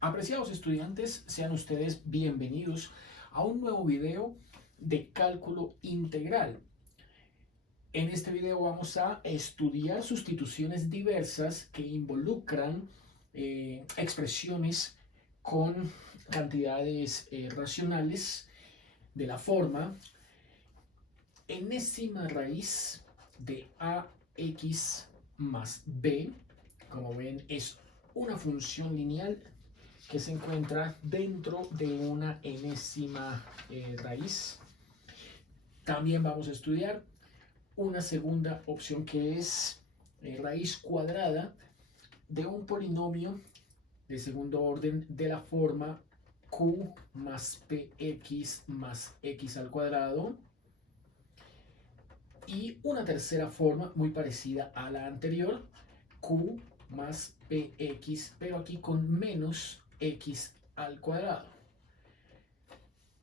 Apreciados estudiantes, sean ustedes bienvenidos a un nuevo video de cálculo integral. En este video vamos a estudiar sustituciones diversas que involucran expresiones con cantidades racionales de la forma enésima raíz de ax más b. Como ven, es una función lineal que se encuentra dentro de una enésima raíz. También vamos a estudiar una segunda opción que es raíz cuadrada de un polinomio de segundo orden de la forma q más px más x al cuadrado. Y una tercera forma muy parecida a la anterior, q más px, pero aquí con menos x al cuadrado.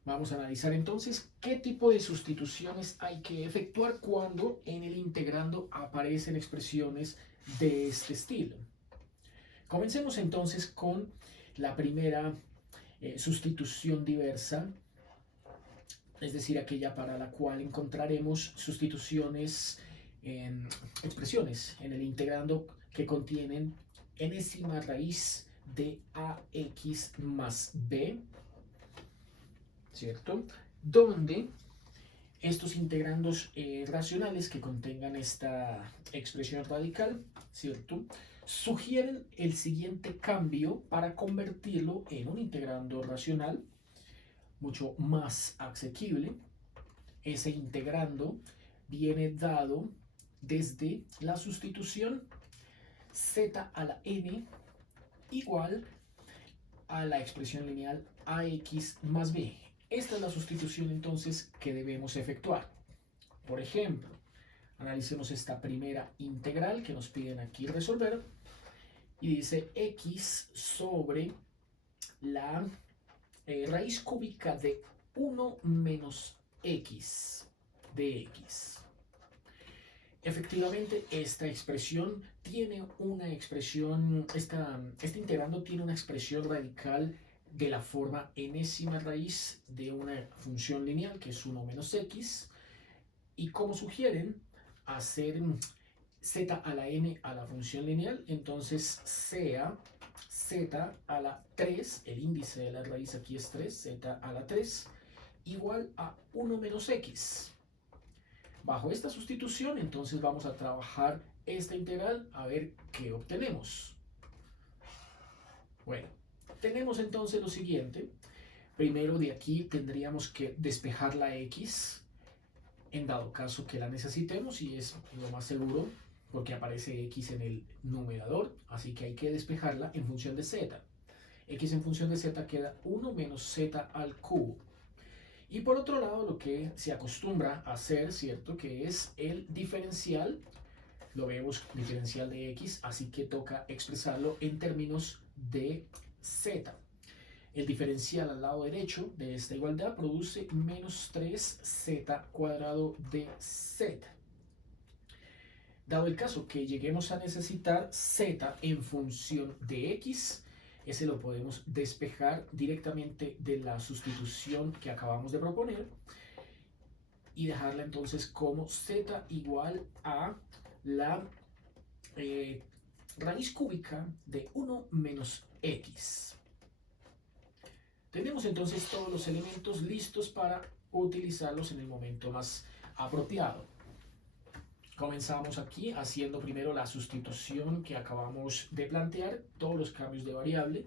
Vamos a analizar entonces qué tipo de sustituciones hay que efectuar cuando en el integrando aparecen expresiones de este estilo. Comencemos entonces con la primera sustitución diversa, es decir, aquella para la cual encontraremos sustituciones en expresiones en el integrando que contienen enésima raíz de ax más b, ¿cierto? Donde estos integrandos racionales que contengan esta expresión radical, ¿cierto?, sugieren el siguiente cambio para convertirlo en un integrando racional mucho más asequible. Ese integrando viene dado desde la sustitución z a la n igual a la expresión lineal ax más b. Esta es la sustitución entonces que debemos efectuar. Por ejemplo, analicemos esta primera integral que nos piden aquí resolver y dice x sobre la raíz cúbica de 1 menos x de x. Efectivamente, esta expresión tiene una expresión, este integrando tiene una expresión radical de la forma enésima raíz de una función lineal que es 1 menos x, y como sugieren hacer z a la n a la función lineal, entonces sea z a la 3, el índice de la raíz aquí es 3, z a la 3 igual a 1 menos x. Bajo esta sustitución, entonces vamos a trabajar esta integral a ver qué obtenemos. Bueno, tenemos entonces lo siguiente. Primero de aquí tendríamos que despejar la x, en dado caso que la necesitemos, y es lo más seguro porque aparece x en el numerador, así que hay que despejarla en función de z. X en función de z queda 1 menos z al cubo. Y por otro lado, lo que se acostumbra a hacer, ¿cierto?, que es el diferencial. Lo vemos diferencial de x, así que toca expresarlo en términos de z. El diferencial al lado derecho de esta igualdad produce menos 3z cuadrado de z. Dado el caso que lleguemos a necesitar z en función de x, ese lo podemos despejar directamente de la sustitución que acabamos de proponer y dejarla entonces como z igual a la raíz cúbica de 1 menos x. Tenemos entonces todos los elementos listos para utilizarlos en el momento más apropiado. Comenzamos aquí haciendo primero la sustitución que acabamos de plantear, todos los cambios de variable,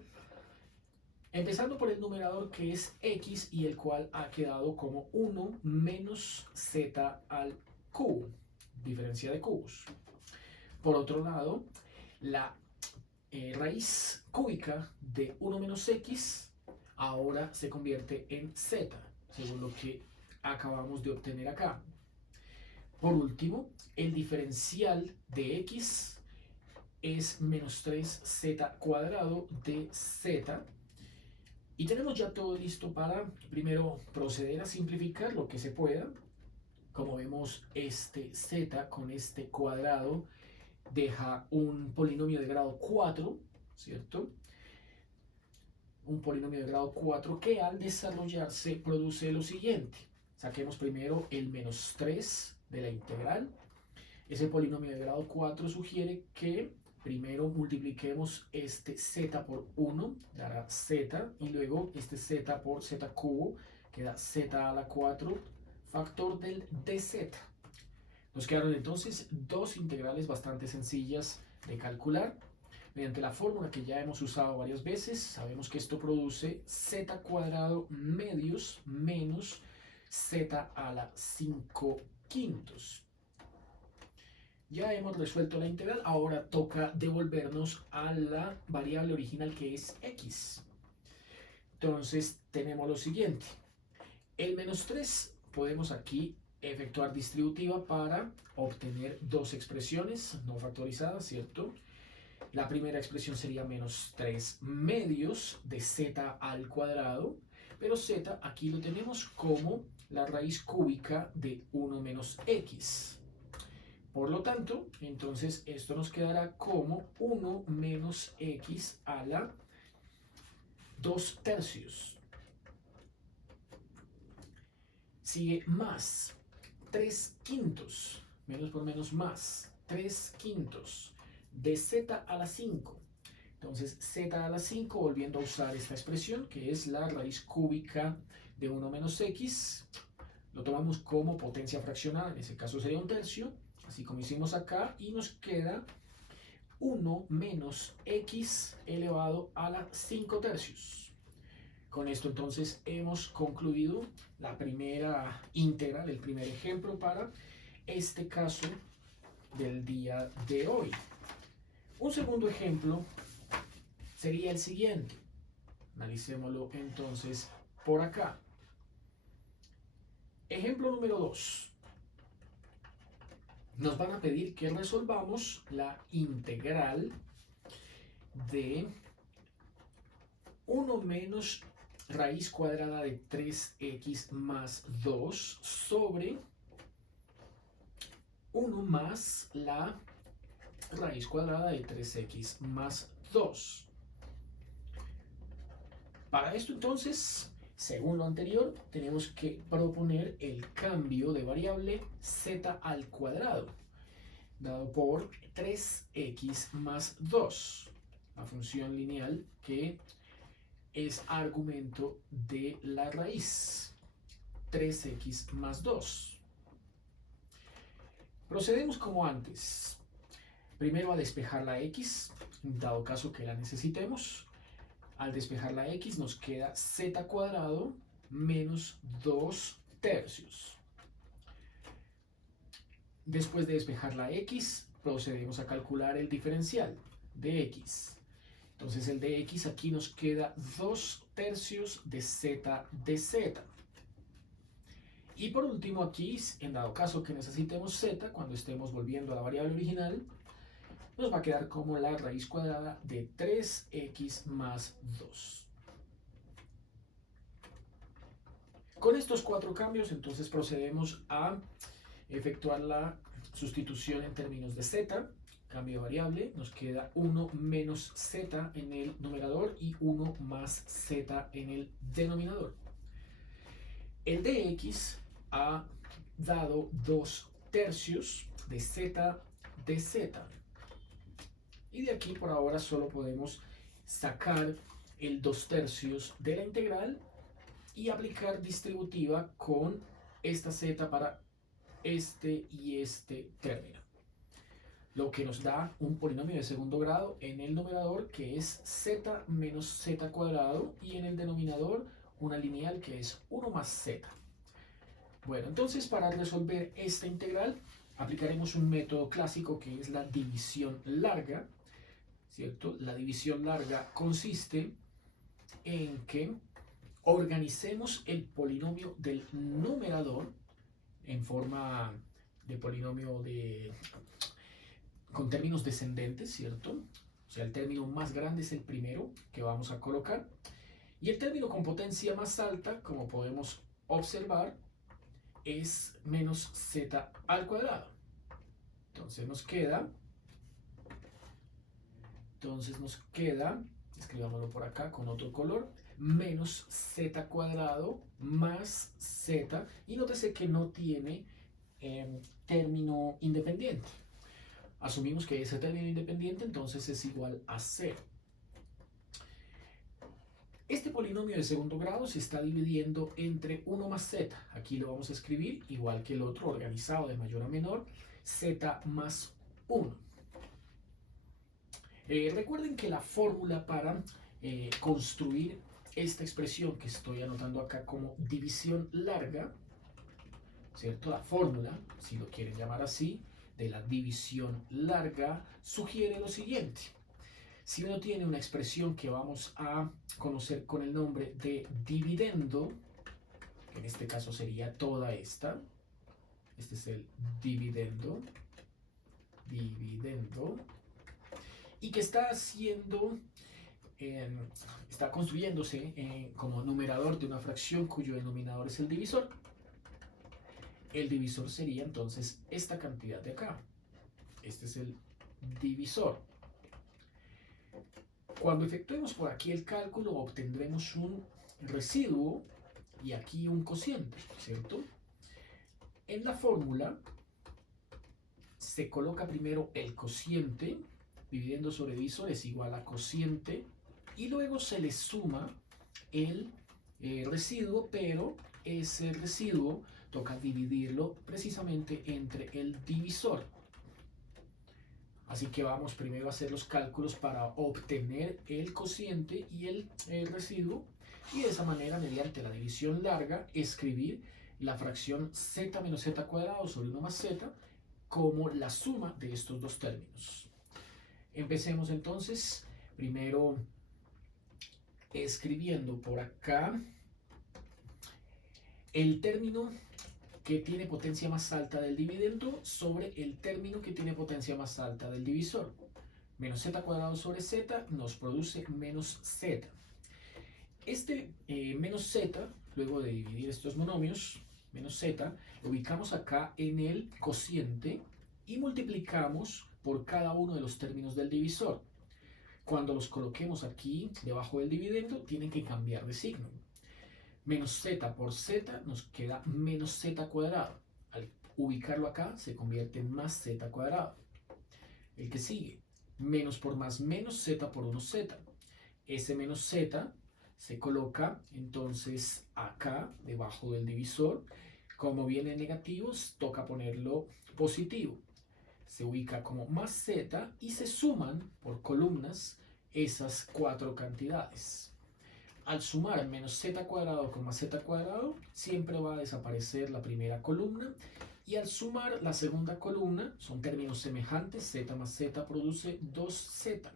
empezando por el numerador que es x y el cual ha quedado como 1 menos z al cubo, diferencia de cubos. Por otro lado, la raíz cúbica de 1 menos x ahora se convierte en z, según lo que acabamos de obtener acá. Por último, el diferencial de x es menos 3z cuadrado de z. Y tenemos ya todo listo para primero proceder a simplificar lo que se pueda. Como vemos, este z con este cuadrado deja un polinomio de grado 4, ¿cierto? un polinomio de grado 4 que al desarrollarse produce lo siguiente. Saquemos primero el menos 3 de la integral. Ese polinomio de grado 4 sugiere que primero multipliquemos este z por 1, dará z, y luego este z por z cubo, que da z a la 4, factor del dz. Nos quedaron entonces dos integrales bastante sencillas de calcular. Mediante la fórmula que ya hemos usado varias veces, sabemos que esto produce z cuadrado medios menos z a la 5 quintos. Ya hemos resuelto la integral, ahora toca devolvernos a la variable original que es x. Entonces tenemos lo siguiente. El menos 3 podemos aquí efectuar distributiva para obtener dos expresiones no factorizadas, ¿cierto? La primera expresión sería menos 3 medios de z al cuadrado, pero z aquí lo tenemos como la raíz cúbica de 1 menos x. Por lo tanto, entonces esto nos quedará como 1 menos x a la 2 tercios. Sigue más 3 quintos, menos por menos más 3 quintos de z a la 5. Entonces z a la 5, volviendo a usar esta expresión que es la raíz cúbica de 1 menos x, lo tomamos como potencia fraccionada, en ese caso sería un tercio, así como hicimos acá, y nos queda 1 menos x elevado a la 5 tercios. Con esto entonces hemos concluido la primera integral, el primer ejemplo para este caso del día de hoy. Un segundo ejemplo sería el siguiente. Analicémoslo entonces por acá. Ejemplo número 2. Nos van a pedir que resolvamos la integral de 1 menos raíz cuadrada de 3x más 2 sobre 1 más la raíz cuadrada de 3x más 2. Para esto entonces, según lo anterior, tenemos que proponer el cambio de variable z al cuadrado, dado por 3x más 2, la función lineal que es argumento de la raíz, 3x más 2. Procedemos como antes. Primero a despejar la x, dado caso que la necesitemos. Al despejar la x nos queda z cuadrado menos 2 tercios. Después de despejar la x, procedemos a calcular el diferencial de x. Entonces el de x aquí nos queda 2 tercios de z de z. Y por último aquí, en dado caso que necesitemos z, cuando estemos volviendo a la variable original, nos va a quedar como la raíz cuadrada de 3x más 2. Con estos cuatro cambios, entonces procedemos a efectuar la sustitución en términos de z. Cambio de variable, nos queda 1 menos z en el numerador y 1 más z en el denominador. El dx ha dado 2 tercios de z de z. Y de aquí por ahora solo podemos sacar el 2 tercios de la integral y aplicar distributiva con esta z para este y este término. Lo que nos da un polinomio de segundo grado en el numerador que es z menos z cuadrado y en el denominador una lineal que es 1 más z. Bueno, entonces para resolver esta integral aplicaremos un método clásico que es la división larga, ¿cierto? La división larga consiste en que organicemos el polinomio del numerador en forma de polinomio con términos descendentes, ¿cierto? O sea, el término más grande es el primero que vamos a colocar. Y el término con potencia más alta, como podemos observar, es menos z al cuadrado. Entonces nos queda escribámoslo por acá con otro color, menos z cuadrado más z, y nótese que no tiene término independiente. Asumimos que ese término independiente entonces es igual a 0. Este polinomio de segundo grado se está dividiendo entre 1 más z. Aquí lo vamos a escribir igual que el otro, organizado de mayor a menor, z más 1. Recuerden que la fórmula para construir esta expresión que estoy anotando acá como división larga, ¿cierto? La fórmula, si lo quieren llamar así, de la división larga sugiere lo siguiente. Si uno tiene una expresión que vamos a conocer con el nombre de dividendo, que en este caso sería toda esta, este es el dividendo, y que está haciendo, está construyéndose como numerador de una fracción cuyo denominador es el divisor. El divisor sería entonces esta cantidad de acá. Este es el divisor. Cuando efectuemos por aquí el cálculo, obtendremos un residuo y aquí un cociente, ¿cierto? En la fórmula se coloca primero el cociente, dividiendo sobre divisor es igual a cociente, y luego se le suma el residuo, pero ese residuo toca dividirlo precisamente entre el divisor. Así que vamos primero a hacer los cálculos para obtener el cociente y el residuo, y de esa manera, mediante la división larga, escribir la fracción z menos z cuadrado sobre 1 más z como la suma de estos dos términos. Empecemos entonces, primero escribiendo por acá el término que tiene potencia más alta del dividendo sobre el término que tiene potencia más alta del divisor. Menos z cuadrado sobre z nos produce menos z. Este menos z, luego de dividir estos monomios, menos z, lo ubicamos acá en el cociente y multiplicamos por cada uno de los términos del divisor. Cuando los coloquemos aquí debajo del dividendo, tienen que cambiar de signo. Menos z por z nos queda menos z cuadrado. Al ubicarlo acá se convierte en más z cuadrado. El que sigue, menos por más menos z por 1z. Ese menos z se coloca entonces acá debajo del divisor. Como viene negativos, toca ponerlo positivo. Se ubica como más z y se suman por columnas esas cuatro cantidades. Al sumar menos z cuadrado con más z cuadrado, siempre va a desaparecer la primera columna, y al sumar la segunda columna, son términos semejantes, z más z produce 2z.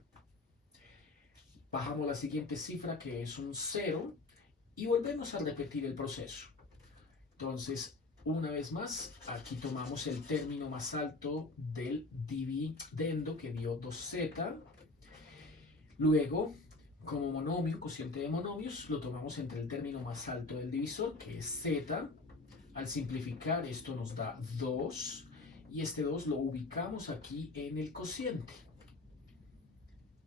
Bajamos la siguiente cifra, que es un 0, y volvemos a repetir el proceso. Entonces, una vez más, aquí tomamos el término más alto del dividendo, que dio 2z. Luego, como monomio, cociente de monomios, lo tomamos entre el término más alto del divisor, que es z. Al simplificar, esto nos da 2, y este 2 lo ubicamos aquí en el cociente.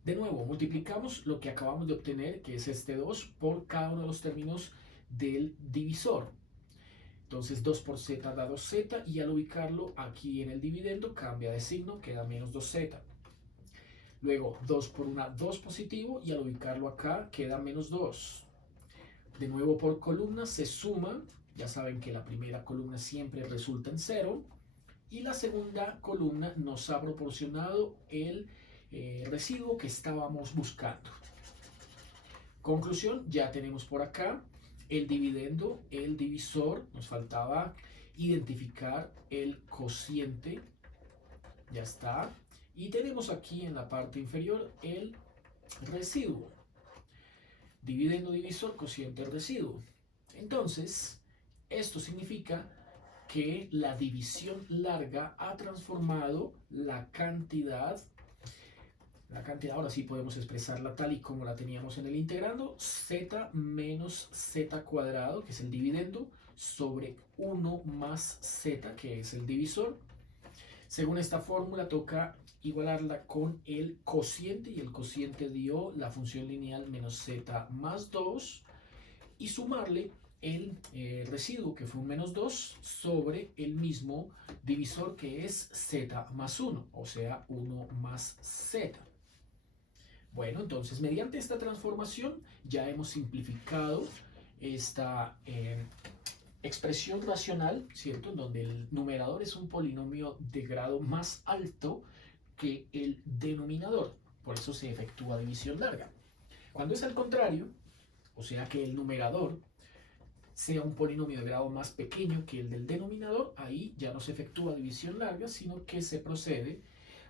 De nuevo, multiplicamos lo que acabamos de obtener, que es este 2, por cada uno de los términos del divisor. Entonces 2 por z da 2z, y al ubicarlo aquí en el dividendo cambia de signo, queda menos 2z. Luego 2 por una 2 positivo, y al ubicarlo acá queda menos 2. De nuevo por columnas se suma, ya saben que la primera columna siempre resulta en 0, y la segunda columna nos ha proporcionado el residuo que estábamos buscando. Conclusión, ya tenemos por acá el dividendo, el divisor, nos faltaba identificar el cociente, ya está, y tenemos aquí en la parte inferior el residuo. Dividendo, divisor, cociente, residuo. Entonces, esto significa que la división larga ha transformado la cantidad, ahora sí podemos expresarla tal y como la teníamos en el integrando, z menos z cuadrado, que es el dividendo, sobre 1 más z, que es el divisor. Según esta fórmula toca igualarla con el cociente y el cociente dio la función lineal menos z más 2 y sumarle el residuo que fue un menos 2 sobre el mismo divisor que es z más 1, o sea 1 más z. Bueno, entonces mediante esta transformación ya hemos simplificado esta expresión racional, ¿cierto? En donde el numerador es un polinomio de grado más alto que el denominador. Por eso se efectúa división larga. Cuando es al contrario, o sea que el numerador sea un polinomio de grado más pequeño que el del denominador, ahí ya no se efectúa división larga, sino que se procede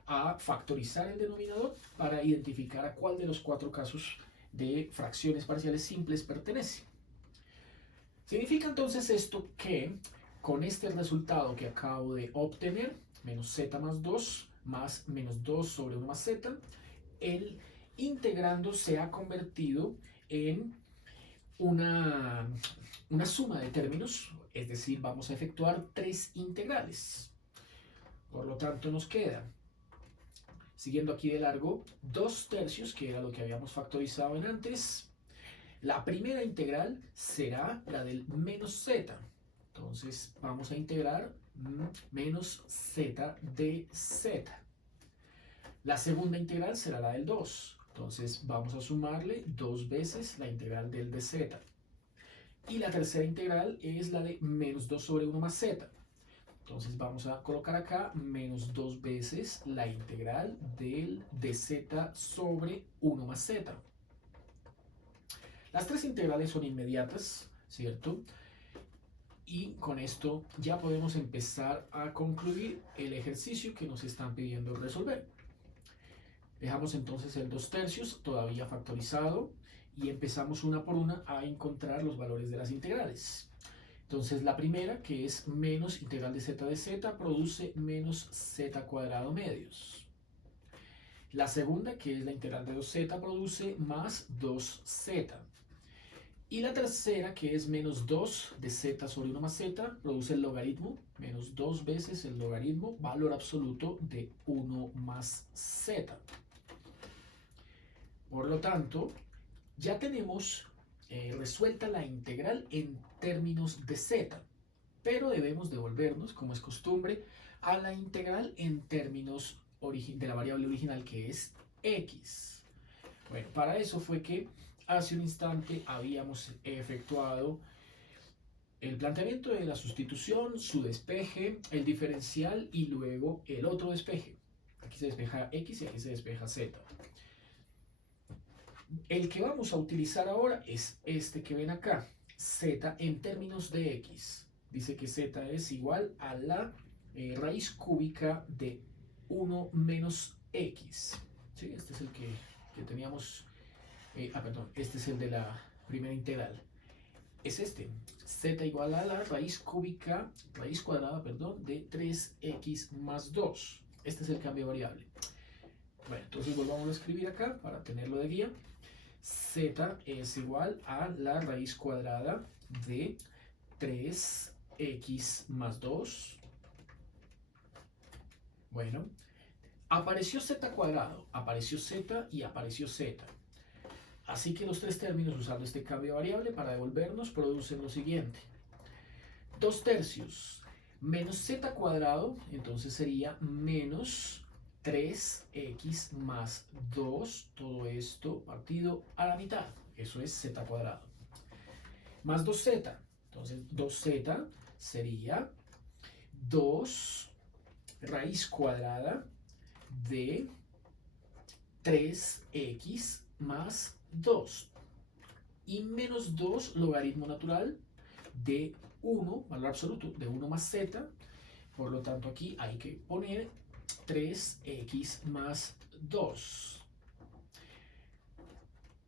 a factorizar el denominador para identificar a cuál de los 4 casos de fracciones parciales simples pertenece. Significa entonces esto que con este resultado que acabo de obtener, menos z más 2 más menos 2 sobre 1 más z, el integrando se ha convertido en una suma de términos, es decir, vamos a efectuar 3 integrales. Por lo tanto, nos queda, siguiendo aquí de largo, 2/3, que era lo que habíamos factorizado en antes. La primera integral será la del menos z. Entonces, vamos a integrar menos z de z. La segunda integral será la del 2. Entonces, vamos a sumarle 2 veces la integral del de z. Y la tercera integral es la de menos 2 sobre 1 más z. Entonces vamos a colocar acá menos 2 veces la integral del dz sobre 1 más z. Las 3 integrales son inmediatas, ¿cierto? Y con esto ya podemos empezar a concluir el ejercicio que nos están pidiendo resolver. Dejamos entonces el 2/3 todavía factorizado y empezamos una por una a encontrar los valores de las integrales. Entonces la primera, que es menos integral de z, produce menos z cuadrado medios. La segunda, que es la integral de 2z, produce más 2z. Y la tercera, que es menos 2 de z sobre 1 más z, produce el logaritmo, menos 2 veces el logaritmo, valor absoluto de 1 más z. Por lo tanto, ya tenemos resuelta la integral en términos de z, pero debemos devolvernos, como es costumbre, a la integral en términos de la variable original, que es x. Bueno, para eso fue que hace un instante habíamos efectuado el planteamiento de la sustitución, su despeje, el diferencial y luego el otro despeje. Aquí se despeja x y aquí se despeja z. El que vamos a utilizar ahora es este que ven acá, z en términos de x. Dice que z es igual a la raíz cúbica de 1 menos x. ¿Sí? Este es el que teníamos, perdón, este es el de la primera integral. Es este, z igual a la raíz cúbica, raíz cuadrada, perdón, de 3x más 2. Este es el cambio de variable. Bueno, entonces volvamos a escribir acá para tenerlo de guía. Z es igual a la raíz cuadrada de 3x más 2. Bueno, apareció z cuadrado, apareció z y apareció z. Así que los tres términos, usando este cambio de variable para devolvernos, producen lo siguiente. 2/3 menos z cuadrado, entonces sería menos 3x más 2, todo esto partido a la mitad, eso es z cuadrado. Más 2z, entonces 2z sería 2 raíz cuadrada de 3x más 2 y menos 2 logaritmo natural de 1, valor absoluto, de 1 más z. Por lo tanto aquí hay que poner 3x más 2.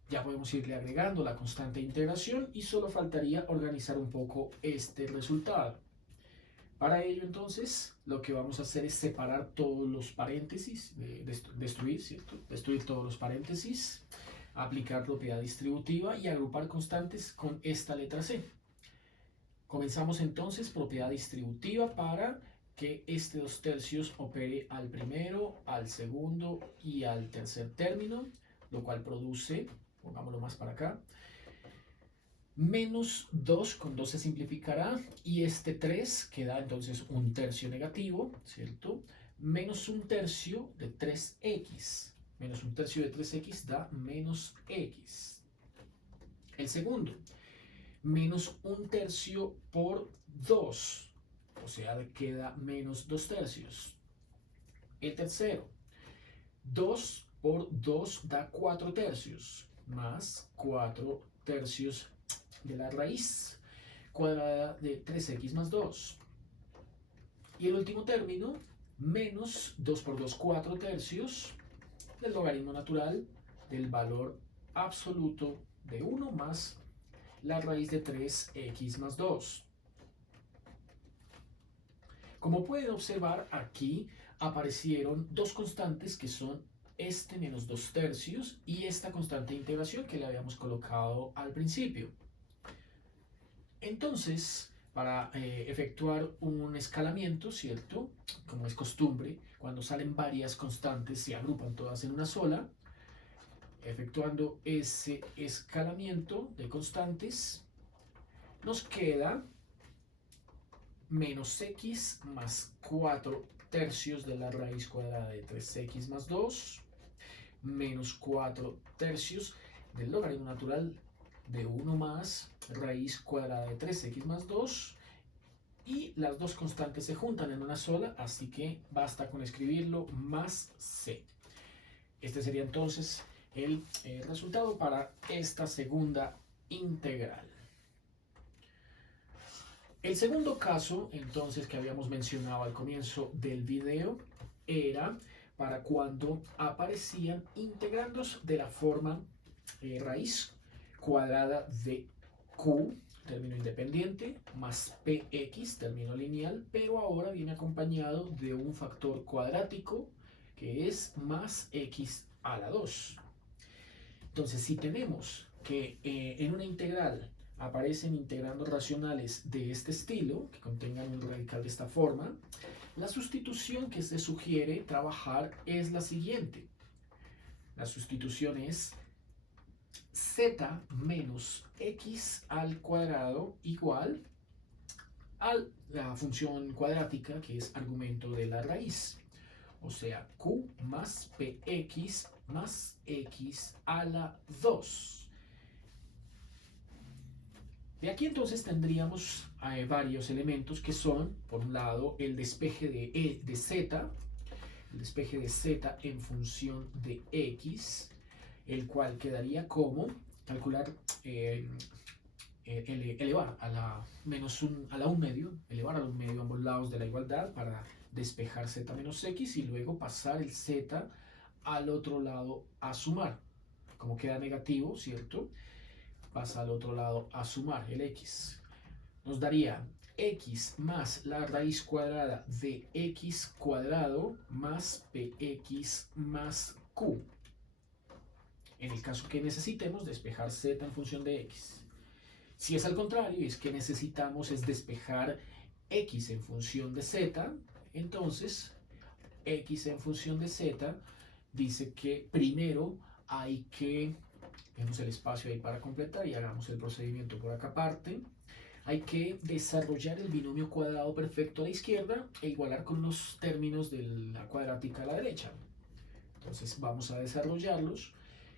Ya podemos irle agregando la constante de integración y solo faltaría organizar un poco este resultado. Para ello entonces lo que vamos a hacer es separar todos los paréntesis, destruir, ¿cierto? Destruir todos los paréntesis, aplicar propiedad distributiva y agrupar constantes con esta letra C. Comenzamos entonces propiedad distributiva para que este 2 tercios opere al primero, al segundo y al tercer término, lo cual produce, pongámoslo más para acá, menos 2, con 2 se simplificará, y este 3 queda entonces un tercio negativo, ¿cierto? Menos un tercio de 3x. Menos un tercio de 3x da menos x. El segundo, menos un tercio por 2, o sea, queda menos 2 tercios. El tercero, 2 por 2 da 4 tercios, más 4 tercios de la raíz cuadrada de 3x más 2. Y el último término, menos 2 por 2, 4 tercios del logaritmo natural del valor absoluto de 1 más la raíz de 3x más 2. Como pueden observar, aquí aparecieron dos constantes que son este menos 2 tercios y esta constante de integración que le habíamos colocado al principio. Entonces, para efectuar un escalamiento, ¿cierto? Como es costumbre, cuando salen varias constantes se agrupan todas en una sola. Efectuando ese escalamiento de constantes, nos queda menos x más 4 tercios de la raíz cuadrada de 3x más 2, menos 4 tercios del logaritmo natural de 1 más raíz cuadrada de 3x más 2, y las dos constantes se juntan en una sola, así que basta con escribirlo más c. Este sería entonces el resultado para esta segunda integral. El segundo caso, entonces, que habíamos mencionado al comienzo del video, era para cuando aparecían integrandos de la forma raíz cuadrada de q, término independiente, más px, término lineal, pero ahora viene acompañado de un factor cuadrático que es más x a la 2. Entonces, si tenemos que en una integral aparecen integrandos racionales de este estilo, que contengan un radical de esta forma, la sustitución que se sugiere trabajar es la siguiente. La sustitución es z menos x al cuadrado igual a la función cuadrática que es argumento de la raíz. O sea, q más px más x a la 2. De aquí entonces tendríamos varios elementos que son, por un lado, el despeje de z, el despeje de z en función de x, el cual quedaría como calcular, elevar a la menos a la 1 medio, elevar a la 1 medio ambos lados de la igualdad para despejar z menos x y luego pasar el z al otro lado a sumar. Como queda negativo, ¿cierto? Pasa al otro lado a sumar el x. Nos daría x más la raíz cuadrada de x cuadrado más px más q. En el caso que necesitemos despejar z en función de x. Si es al contrario, es que necesitamos es despejar x en función de z, entonces x en función de z dice que primero hay que, tenemos el espacio ahí para completar y hagamos el procedimiento por acá aparte. Hay que desarrollar el binomio cuadrado perfecto a la izquierda e igualar con los términos de la cuadrática a la derecha. Entonces vamos a desarrollarlos.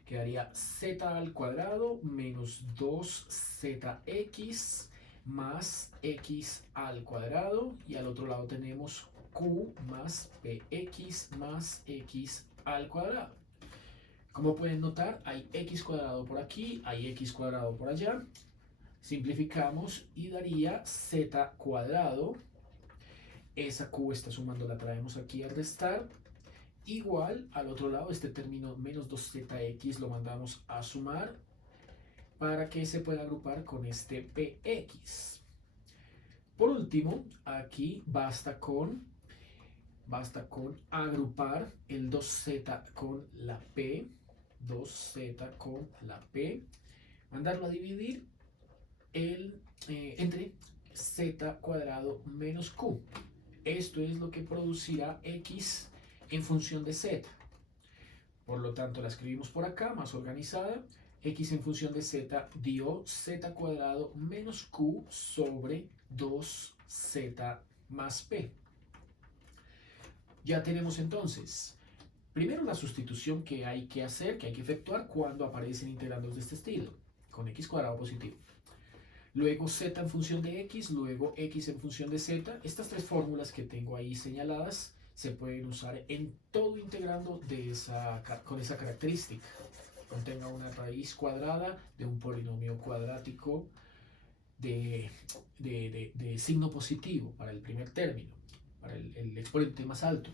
Quedaría z al cuadrado menos 2zx más x al cuadrado, y al otro lado tenemos q más px más x al cuadrado. Como pueden notar, hay x cuadrado por aquí, hay x cuadrado por allá. Simplificamos y daría z cuadrado. Esa q está sumando, la traemos aquí a restar. Igual al otro lado, este término menos 2zx lo mandamos a sumar para que se pueda agrupar con este px. Por último, aquí basta con agrupar el 2z con la p, 2z con la p, mandarlo a dividir entre z cuadrado menos q. Esto es lo que producirá x en función de z. Por lo tanto, la escribimos por acá, más organizada. X en función de z dio z cuadrado menos q sobre 2z más p. Ya tenemos entonces, primero la sustitución que hay que hacer, que hay que efectuar cuando aparecen integrandos de este estilo, con x cuadrado positivo. Luego z en función de x, luego x en función de z. Estas tres fórmulas que tengo ahí señaladas se pueden usar en todo integrando con esa característica. Contenga una raíz cuadrada de un polinomio cuadrático de signo positivo para el primer término, para el exponente más alto.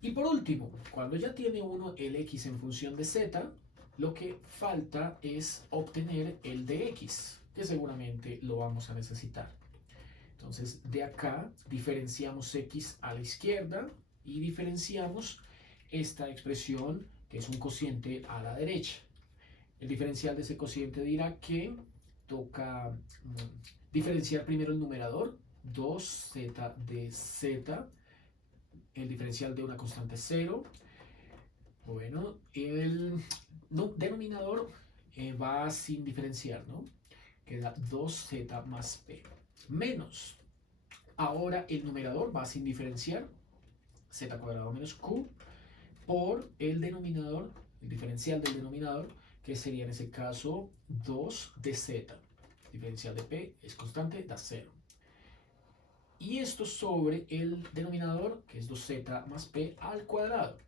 Y por último, cuando ya tiene uno el x en función de z, lo que falta es obtener el de x, que seguramente lo vamos a necesitar. Entonces, de acá diferenciamos x a la izquierda y diferenciamos esta expresión, que es un cociente, a la derecha. El diferencial de ese cociente dirá que toca diferenciar primero el numerador, 2z de z, el diferencial de una constante 0. Bueno, el denominador va sin diferenciar, ¿no? Queda 2z más p. Menos. Ahora el numerador va sin diferenciar, z cuadrado menos q, por el denominador, el diferencial del denominador, que sería en ese caso 2 de z. Diferencial de p es constante, da 0. Y esto sobre el denominador, que es 2z más p al cuadrado.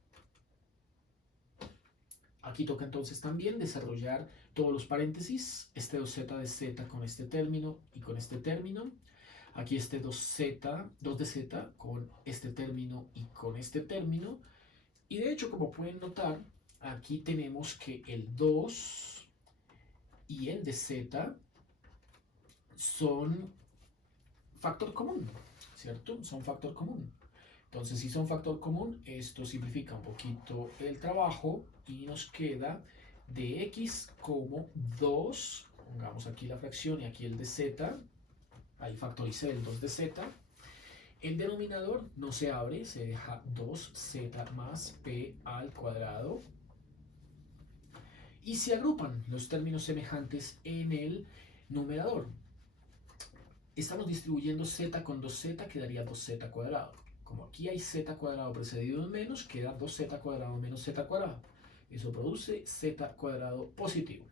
Aquí toca entonces también desarrollar todos los paréntesis, este 2z de z con este término y con este término. Aquí este 2 de z con este término y con este término. Y de hecho, como pueden notar, aquí tenemos que el 2 y el de z son factor común, ¿cierto? Son factor común. Entonces, si son factor común, esto simplifica un poquito el trabajo y nos queda de x como 2, pongamos aquí la fracción y aquí el de z, ahí factoricé el 2 de z. El denominador no se abre, se deja 2z más p al cuadrado. Y se agrupan los términos semejantes en el numerador. Estamos distribuyendo z con 2z, quedaría 2z cuadrado. Como aquí hay z cuadrado precedido de un menos, queda 2z cuadrado menos z cuadrado. Eso produce z cuadrado positivo.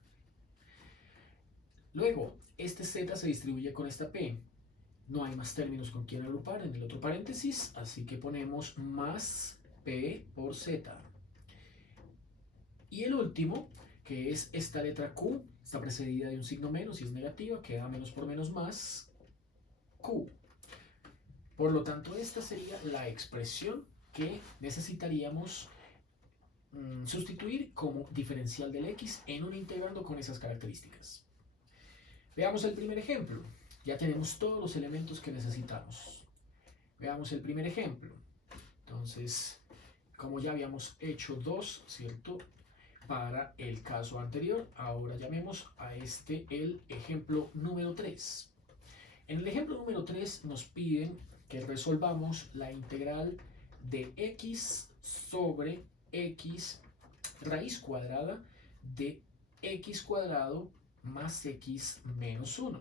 Luego, este z se distribuye con esta p. No hay más términos con quien agrupar en el otro paréntesis, así que ponemos más p por z. Y el último, que es esta letra q, está precedida de un signo menos y es negativa, queda menos por menos más q. Por lo tanto, esta sería la expresión que necesitaríamos sustituir como diferencial del x en un integrando con esas características. Veamos el primer ejemplo. Ya tenemos todos los elementos que necesitamos. Veamos el primer ejemplo. Entonces, como ya habíamos hecho dos, ¿cierto? Para el caso anterior, ahora llamemos a este el ejemplo número 3. En el ejemplo número 3 nos piden que resolvamos la integral de x sobre x raíz cuadrada de x cuadrado más x menos 1.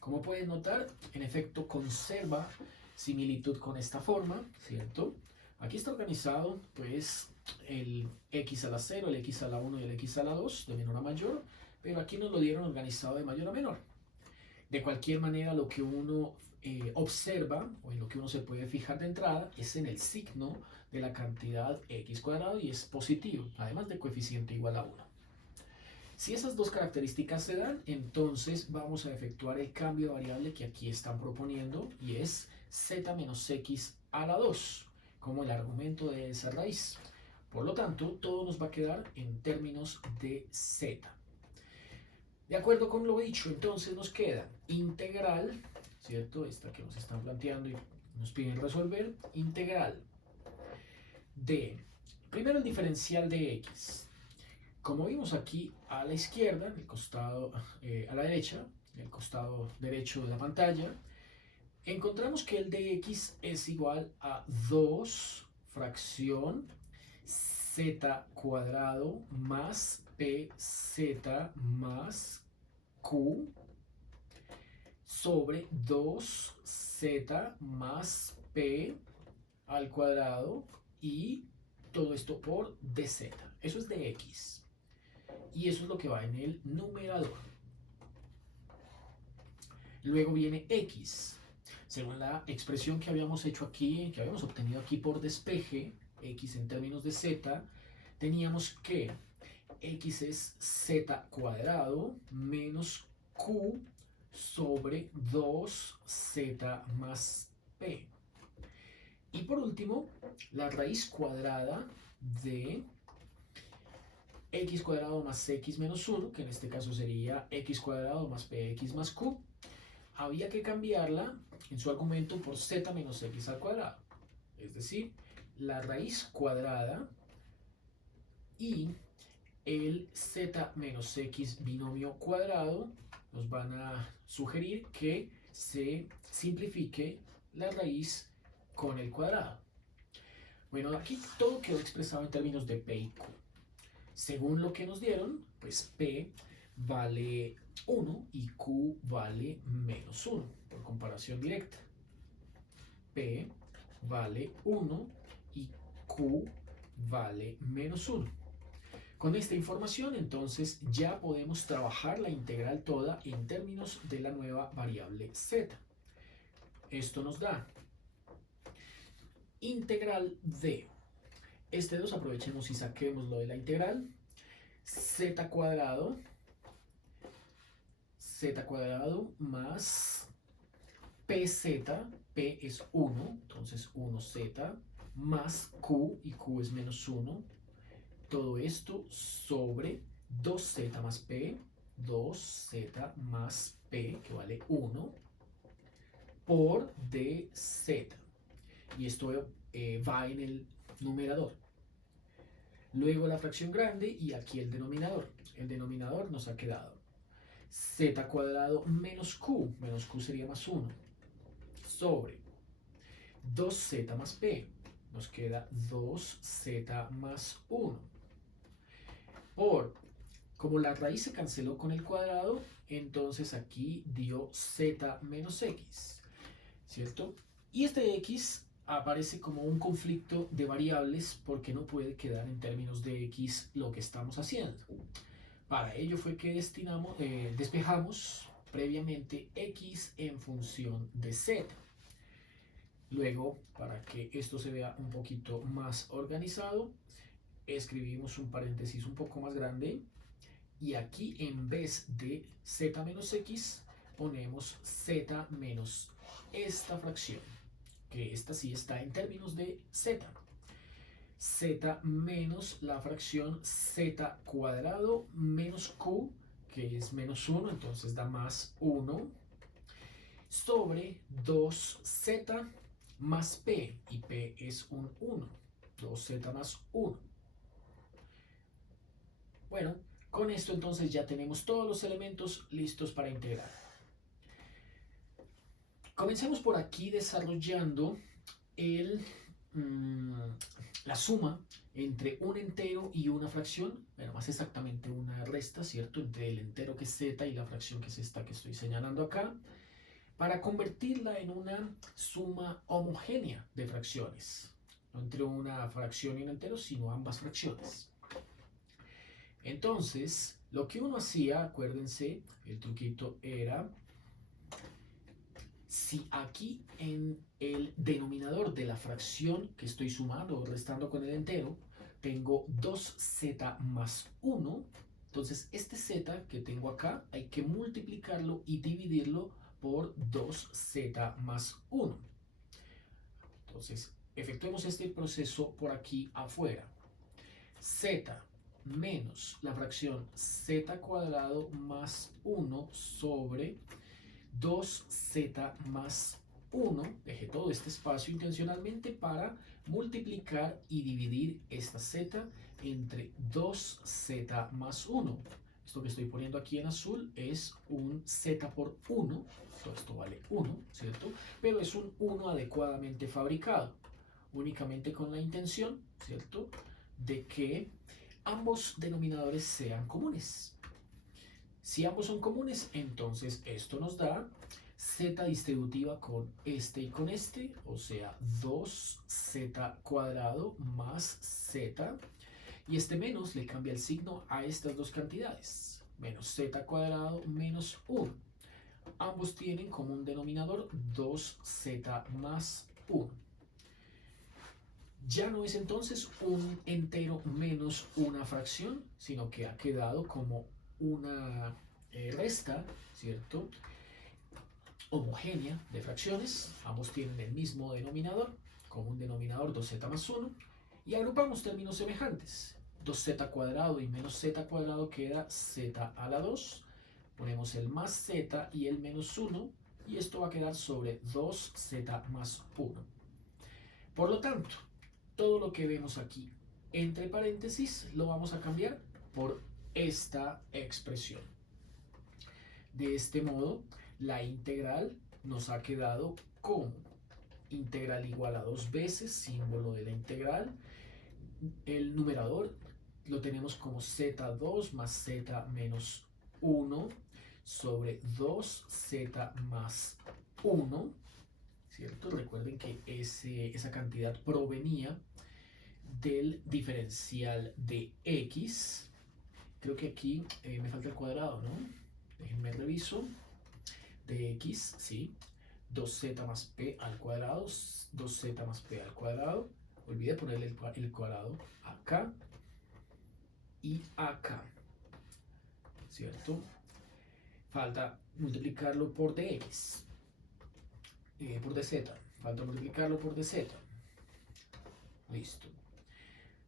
Como pueden notar, en efecto conserva similitud con esta forma, ¿cierto? Aquí está organizado, pues, el x a la 0, el x a la 1 y el x a la 2, de menor a mayor, pero aquí nos lo dieron organizado de mayor a menor. De cualquier manera, lo que uno observa, o en lo que uno se puede fijar de entrada, es en el signo de la cantidad x cuadrado y es positivo, además de coeficiente igual a 1. Si esas dos características se dan, entonces vamos a efectuar el cambio de variable que aquí están proponiendo y es z menos x a la 2 como el argumento de esa raíz. Por lo tanto, todo nos va a quedar en términos de z. De acuerdo con lo dicho, entonces nos queda integral, ¿cierto? Esta que nos están planteando y nos piden resolver, integral de, primero el diferencial de x. Como vimos aquí a la izquierda, en el costado, a la derecha, en el costado derecho de la pantalla, Encontramos que el de x es igual a 2 fracción z cuadrado más pz más q sobre 2z más p al cuadrado y todo esto por dz. Eso es de x. Y eso es lo que va en el numerador. Luego viene x. Según la expresión que habíamos hecho aquí, que habíamos obtenido aquí por despeje, x en términos de z, teníamos que x es z cuadrado menos q sobre 2z más p. Y por último, la raíz cuadrada de x cuadrado más x menos 1, que en este caso sería x cuadrado más px más q, había que cambiarla en su argumento por z menos x al cuadrado. Es decir, la raíz cuadrada y el z menos x binomio cuadrado nos van a sugerir que se simplifique la raíz con el cuadrado. Bueno, aquí todo quedó expresado en términos de p y q. Según lo que nos dieron, pues p vale 1 y q vale menos 1, por comparación directa. P vale 1 y q vale menos 1. Con esta información, entonces, ya podemos trabajar la integral toda en términos de la nueva variable z. Esto nos da integral de este 2, aprovechemos y saquemos lo de la integral, z cuadrado más pz, p es 1, entonces 1z, más q, y q es menos 1, todo esto sobre 2z más p, 2z más p, que vale 1, por dz. Y esto va en el numerador. Luego la fracción grande y aquí el denominador. El denominador nos ha quedado z cuadrado menos q sería más 1, sobre 2z más p, nos queda 2z más 1, por, como la raíz se canceló con el cuadrado, entonces aquí dio z menos x, ¿cierto? Y este x aparece como un conflicto de variables porque no puede quedar en términos de x lo que estamos haciendo. Para ello fue que despejamos previamente x en función de z. Luego, para que esto se vea un poquito más organizado, escribimos un paréntesis un poco más grande y aquí en vez de z menos x ponemos z menos esta fracción, que esta sí está en términos de z. Z menos la fracción z cuadrado menos q, que es menos 1, entonces da más 1, sobre 2z más p, y p es un 1, 2z más 1. Bueno, con esto entonces ya tenemos todos los elementos listos para integrar. Comencemos por aquí desarrollando la suma entre un entero y una fracción, bueno, más exactamente una resta, ¿cierto? Entre el entero que es z y la fracción que es esta que estoy señalando acá, para convertirla en una suma homogénea de fracciones, no entre una fracción y un entero, sino ambas fracciones. Entonces, lo que uno hacía, acuérdense, el truquito era, si aquí en el denominador de la fracción que estoy sumando o restando con el entero, tengo 2z más 1, entonces este z que tengo acá hay que multiplicarlo y dividirlo por 2z más 1. Entonces, efectuemos este proceso por aquí afuera. Z menos la fracción z cuadrado más 1 sobre 2z más 1, dejé todo este espacio intencionalmente para multiplicar y dividir esta z entre 2z más 1. esto que estoy poniendo aquí en azul es un z por 1, todo esto vale 1, ¿cierto? Pero es un 1 adecuadamente fabricado, únicamente con la intención, ¿cierto?, de que ambos denominadores sean comunes. Si ambos son comunes, entonces esto nos da z distributiva con este y con este, o sea, 2z cuadrado más z, y este menos le cambia el signo a estas dos cantidades, menos z cuadrado menos 1. Ambos tienen como un denominador 2z más 1. Ya no es entonces un entero menos una fracción, sino que ha quedado como una resta, ¿cierto?, homogénea de fracciones. Ambos tienen el mismo denominador, como un denominador 2z más 1, y agrupamos términos semejantes. 2z cuadrado y menos z cuadrado queda z a la 2, ponemos el más z y el menos 1, y esto va a quedar sobre 2z más 1. Por lo tanto, todo lo que vemos aquí entre paréntesis lo vamos a cambiar por esta expresión. De este modo, la integral nos ha quedado como integral igual a 2 veces símbolo de la integral. El numerador lo tenemos como z2 más z menos 1 sobre 2z más 1, ¿cierto? Recuerden que esa cantidad provenía del diferencial de x. Creo que aquí me falta el cuadrado, ¿no? Déjenme reviso. De x, sí. 2z más p al cuadrado, 2z más p al cuadrado. Olvidé ponerle el cuadrado acá y acá, ¿cierto? Falta multiplicarlo por dx, por dz. Falta multiplicarlo por dz. Listo.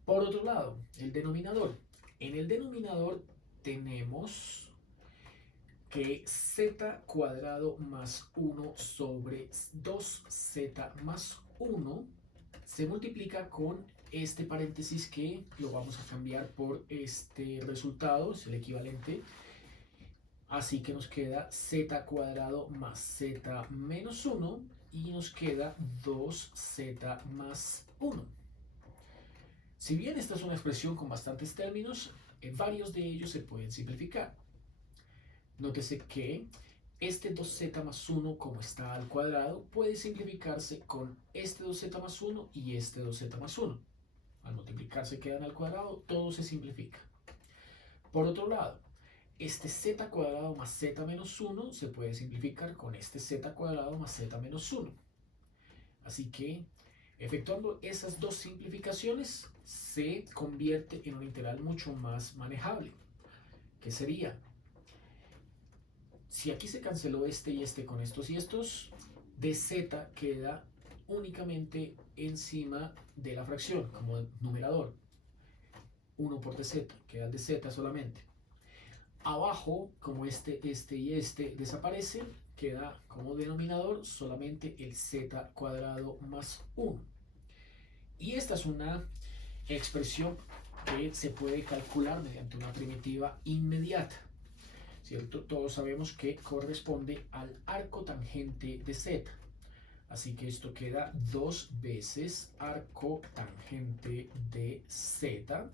Por otro lado, el denominador. En el denominador tenemos que z cuadrado más 1 sobre 2z más 1 se multiplica con este paréntesis que lo vamos a cambiar por este resultado, es el equivalente. Así que nos queda z cuadrado más z menos 1 y nos queda 2z más 1. Si bien esta es una expresión con bastantes términos, varios de ellos se pueden simplificar. Nótese que este 2z más 1, como está al cuadrado, puede simplificarse con este 2z más 1 y este 2z más 1. Al multiplicarse quedan al cuadrado, todo se simplifica. Por otro lado, este z cuadrado más z menos 1 se puede simplificar con este z cuadrado más z menos 1. Así que, efectuando esas dos simplificaciones, se convierte en una integral mucho más manejable, que sería, si aquí se canceló este y este con estos y estos, dz queda únicamente encima de la fracción como numerador. 1 por dz, queda el dz solamente. Abajo, como este y este desaparecen, queda como denominador solamente el z cuadrado más 1. Y esta es una expresión que se puede calcular mediante una primitiva inmediata, ¿cierto? Todos sabemos que corresponde al arco tangente de z. Así que esto queda 2 veces arco tangente de z.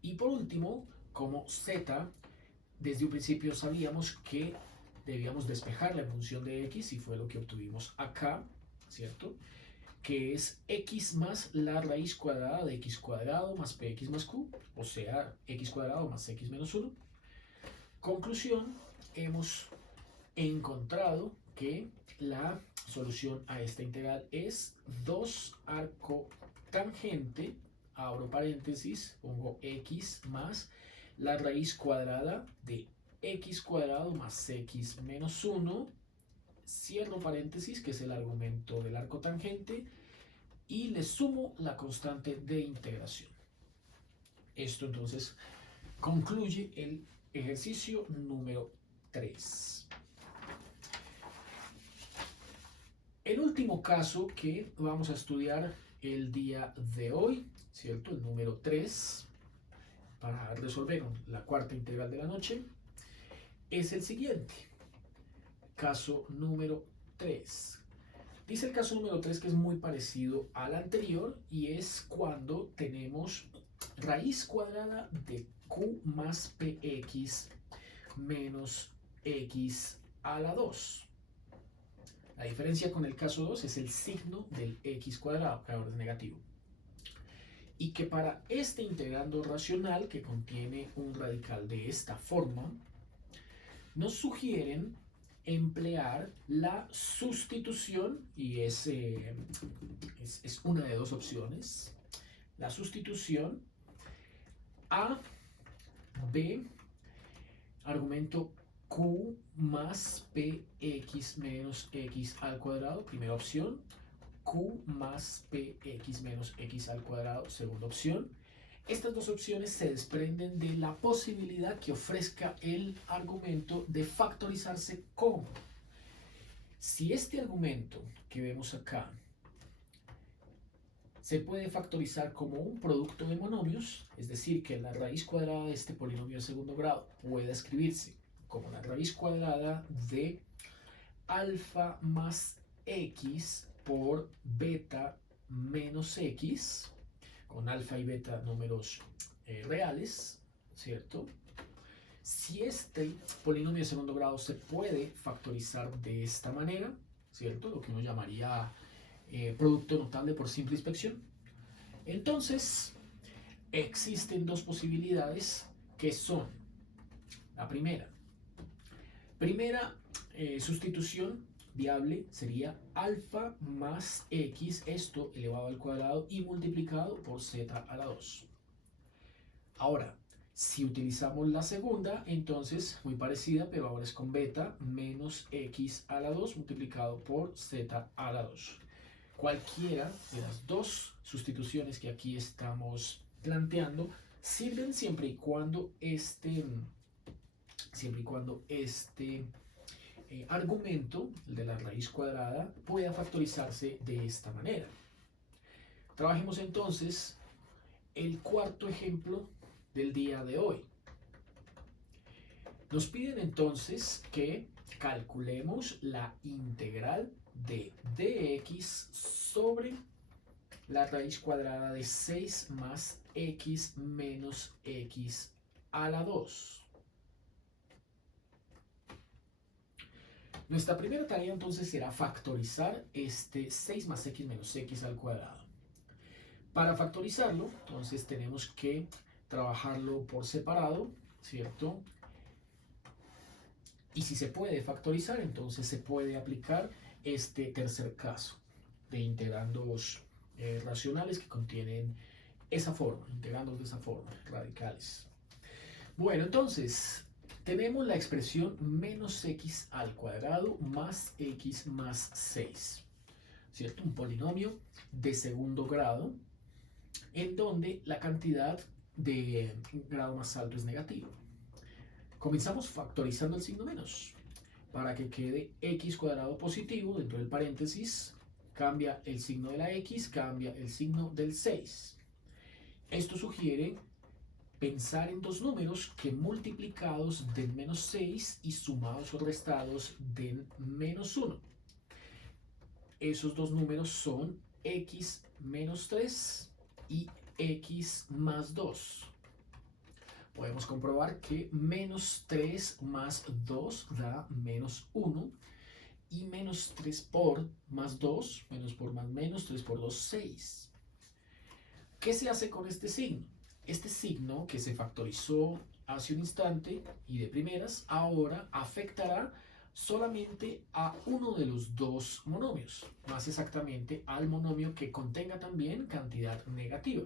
Y por último, como z, desde un principio sabíamos que debíamos despejarla en función de x y fue lo que obtuvimos acá, ¿cierto?, que es x más la raíz cuadrada de x cuadrado más px más q, o sea, x cuadrado más x menos 1. Conclusión, hemos encontrado que la solución a esta integral es 2 arco tangente, abro paréntesis, pongo x más la raíz cuadrada de x cuadrado más x menos 1, cierro paréntesis, que es el argumento del arco tangente, y le sumo la constante de integración. Esto entonces concluye el ejercicio número 3. El último caso que vamos a estudiar el día de hoy, ¿cierto?, el número 3, para resolver la cuarta integral de la noche es el siguiente. Caso número 3. Dice el caso número 3 que es muy parecido al anterior y es cuando tenemos raíz cuadrada de q más px menos x a la 2. La diferencia con el caso 2 es el signo del x cuadrado, que ahora es negativo. Y que para este integrando racional que contiene un radical de esta forma, nos sugieren emplear la sustitución, y es una de dos opciones, la sustitución a b, argumento q más px menos x al cuadrado, primera opción, q más px menos x al cuadrado, segunda opción. Estas dos opciones se desprenden de la posibilidad que ofrezca el argumento de factorizarse como. Si este argumento que vemos acá se puede factorizar como un producto de monomios, es decir, que la raíz cuadrada de este polinomio de segundo grado pueda escribirse como la raíz cuadrada de alfa más x por beta menos x, con alfa y beta números reales, ¿cierto? Si este polinomio de segundo grado se puede factorizar de esta manera, ¿cierto? Lo que uno llamaría producto notable por simple inspección. Entonces, existen dos posibilidades que son, la primera sustitución viable sería alfa más x, esto elevado al cuadrado y multiplicado por z a la 2. Ahora, si utilizamos la segunda, entonces muy parecida, pero ahora es con beta menos x a la 2 multiplicado por z a la 2. Cualquiera de las dos sustituciones que aquí estamos planteando sirven siempre y cuando este argumento, el de la raíz cuadrada, pueda factorizarse de esta manera. Trabajemos entonces el cuarto ejemplo del día de hoy. Nos piden entonces que calculemos la integral de dx sobre la raíz cuadrada de 6 más x menos x a la 2. Nuestra primera tarea entonces será factorizar este 6 más x menos x al cuadrado. Para factorizarlo, entonces tenemos que trabajarlo por separado, ¿cierto? Y si se puede factorizar, entonces se puede aplicar este tercer caso de integrandos racionales que contienen esa forma, integrandos de esa forma, radicales. Bueno, entonces tenemos la expresión menos x al cuadrado más x más 6, ¿cierto? Un polinomio de segundo grado en donde la cantidad de grado más alto es negativa. Comenzamos factorizando el signo menos para que quede x cuadrado positivo dentro del paréntesis, cambia el signo de la x, cambia el signo del 6. Esto sugiere pensar en dos números que multiplicados den menos 6 y sumados o restados den menos 1. Esos dos números son x menos 3 y x más 2. Podemos comprobar que menos 3 más 2 da menos 1 y menos 3 por más 2, menos por más menos, 3 por 2, 6. ¿Qué se hace con este signo? Este signo que se factorizó hace un instante y de primeras, ahora afectará solamente a uno de los dos monomios, más exactamente al monomio que contenga también cantidad negativa.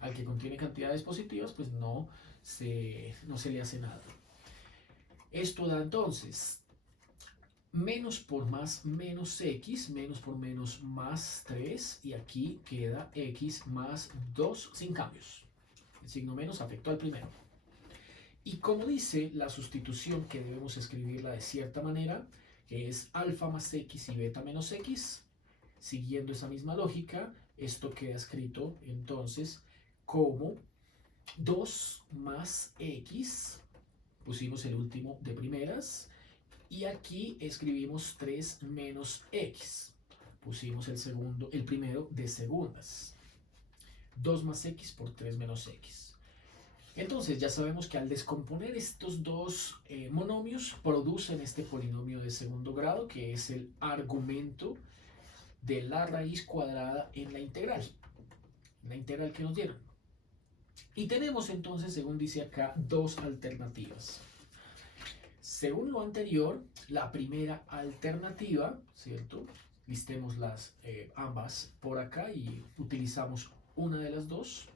Al que contiene cantidades positivas, pues no se le hace nada. Esto da entonces menos por más menos x, menos por menos más 3, y aquí queda x más 2 sin cambios. El signo menos afectó al primero. Y como dice la sustitución que debemos escribirla de cierta manera, que es alfa más x y beta menos x, siguiendo esa misma lógica, esto queda escrito entonces como 2 más x, pusimos el último de primeras, y aquí escribimos 3 menos x, pusimos el primero de segundas. 2 más x por 3 menos x. Entonces ya sabemos que al descomponer estos dos monomios producen este polinomio de segundo grado, que es el argumento de la raíz cuadrada en la integral que nos dieron. Y tenemos entonces, según dice acá, dos alternativas. Según lo anterior, la primera alternativa, ¿cierto? Listemos ambas por acá y utilizamos una de las dos.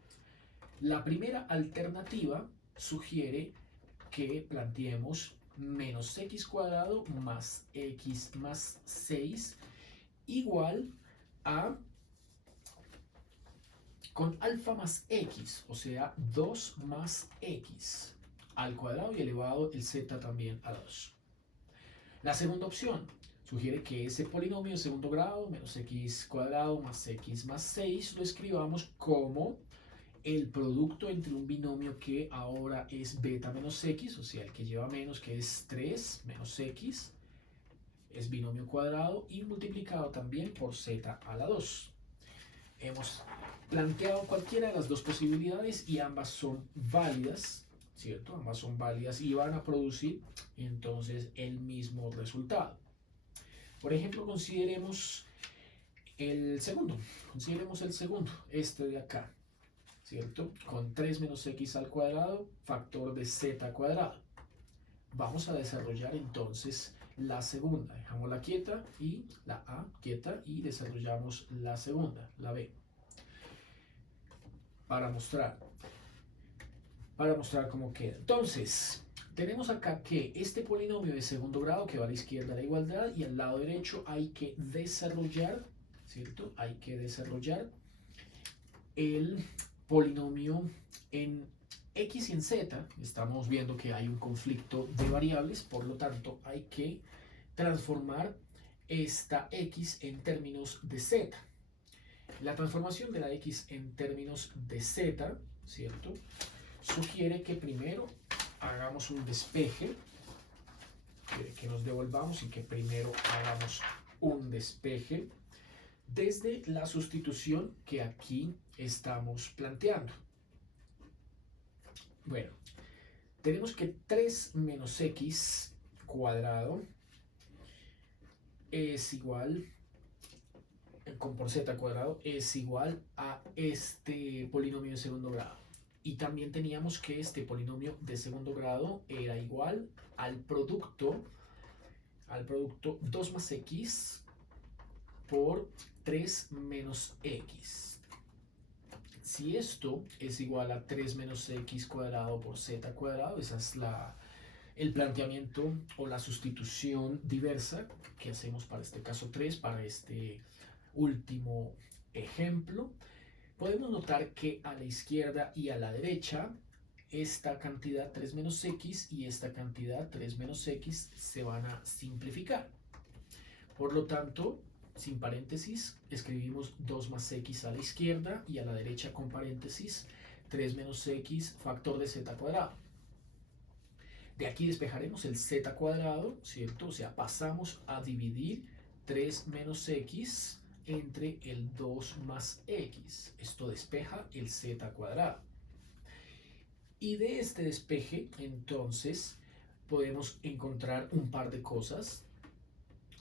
La primera alternativa sugiere que planteemos menos x cuadrado más x más 6 igual a, con alfa más x, o sea, 2 más x al cuadrado y elevado el z también a 2. La segunda opción sugiere que ese polinomio de segundo grado, menos x cuadrado más x más 6, lo escribamos como el producto entre un binomio que ahora es beta menos x, o sea, el que lleva menos, que es 3 menos x, es binomio cuadrado y multiplicado también por z a la 2. Hemos planteado cualquiera de las dos posibilidades y ambas son válidas, ¿cierto? Ambas son válidas y van a producir entonces el mismo resultado. Por ejemplo, consideremos el segundo, este de acá, ¿cierto? Con 3 menos x al cuadrado, factor de z cuadrado. Vamos a desarrollar entonces la segunda. Dejamos la quieta y la a quieta y desarrollamos la segunda, la b. Para mostrar cómo queda. Entonces, tenemos acá que este polinomio de segundo grado que va a la izquierda la igualdad y al lado derecho hay que desarrollar, ¿cierto? Hay que desarrollar el polinomio en x y en z. Estamos viendo que hay un conflicto de variables, por lo tanto hay que transformar esta x en términos de z. La transformación de la x en términos de z, ¿cierto?, sugiere que primero hagamos un despeje, que nos devolvamos y que primero hagamos un despeje desde la sustitución que aquí estamos planteando. Bueno, tenemos que 3 menos x cuadrado es igual, por z cuadrado, es igual a este polinomio de segundo grado. Y también teníamos que este polinomio de segundo grado era igual al producto 2 más x por 3 menos x. Si esto es igual a 3 menos x cuadrado por z cuadrado, esa es el planteamiento o la sustitución diversa que hacemos para este caso 3, para este último ejemplo. Podemos notar que a la izquierda y a la derecha esta cantidad 3 menos x y esta cantidad 3 menos x se van a simplificar. Por lo tanto, sin paréntesis, escribimos 2 más x a la izquierda y a la derecha con paréntesis 3 menos x factor de z cuadrado. De aquí despejaremos el z cuadrado, ¿cierto? O sea, pasamos a dividir 3 menos x entre el 2 más x. Esto despeja el z cuadrado. Y de este despeje, entonces, podemos encontrar un par de cosas.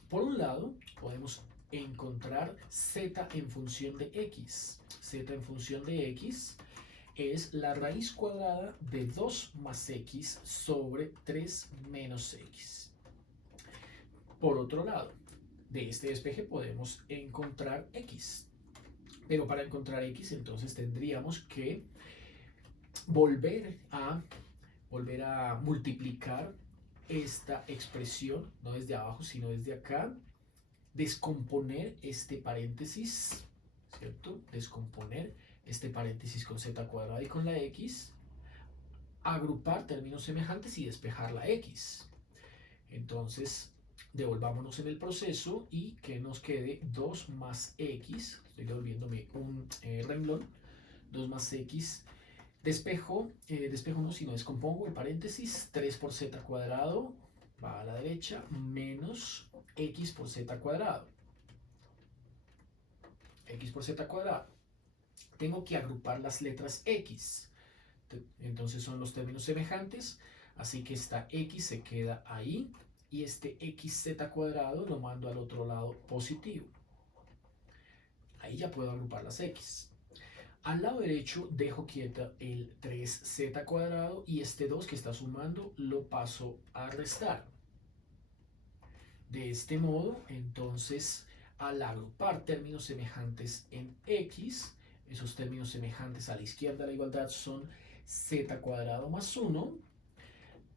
Por un lado, podemos encontrar z en función de x. Z en función de x es la raíz cuadrada de 2 más x sobre 3 menos x. Por otro lado, de este despeje podemos encontrar x. Pero para encontrar x, entonces tendríamos que volver a multiplicar esta expresión, no desde abajo, sino desde acá, descomponer este paréntesis, ¿cierto? Descomponer este paréntesis con z cuadrada y con la x, agrupar términos semejantes y despejar la x. Entonces, devolvámonos en el proceso y que nos quede 2 más x, estoy devolviéndome un renglón, 2 más x Despejo no, sino descompongo el paréntesis. 3 por z cuadrado va a la derecha menos x por z cuadrado. X por z cuadrado. Tengo que agrupar las letras x. Entonces son los términos semejantes. Así que esta x se queda ahí. Y este xz cuadrado lo mando al otro lado positivo. Ahí ya puedo agrupar las x. Al lado derecho dejo quieta el 3z cuadrado y este 2 que está sumando lo paso a restar. De este modo, entonces, al agrupar términos semejantes en x, esos términos semejantes a la izquierda de la igualdad son z cuadrado más 1,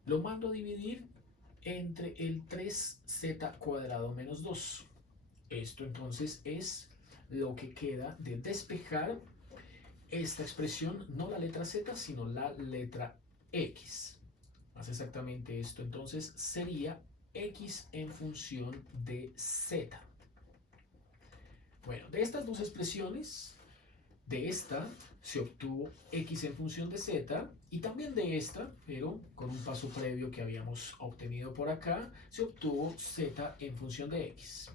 lo mando a dividir entre el 3z cuadrado menos 2. Esto entonces es lo que queda de despejar esta expresión, no la letra z, sino la letra x. Más exactamente esto entonces sería x en función de z. Bueno, de estas dos expresiones, de esta se obtuvo x en función de z y también de esta, pero con un paso previo que habíamos obtenido por acá, se obtuvo z en función de x.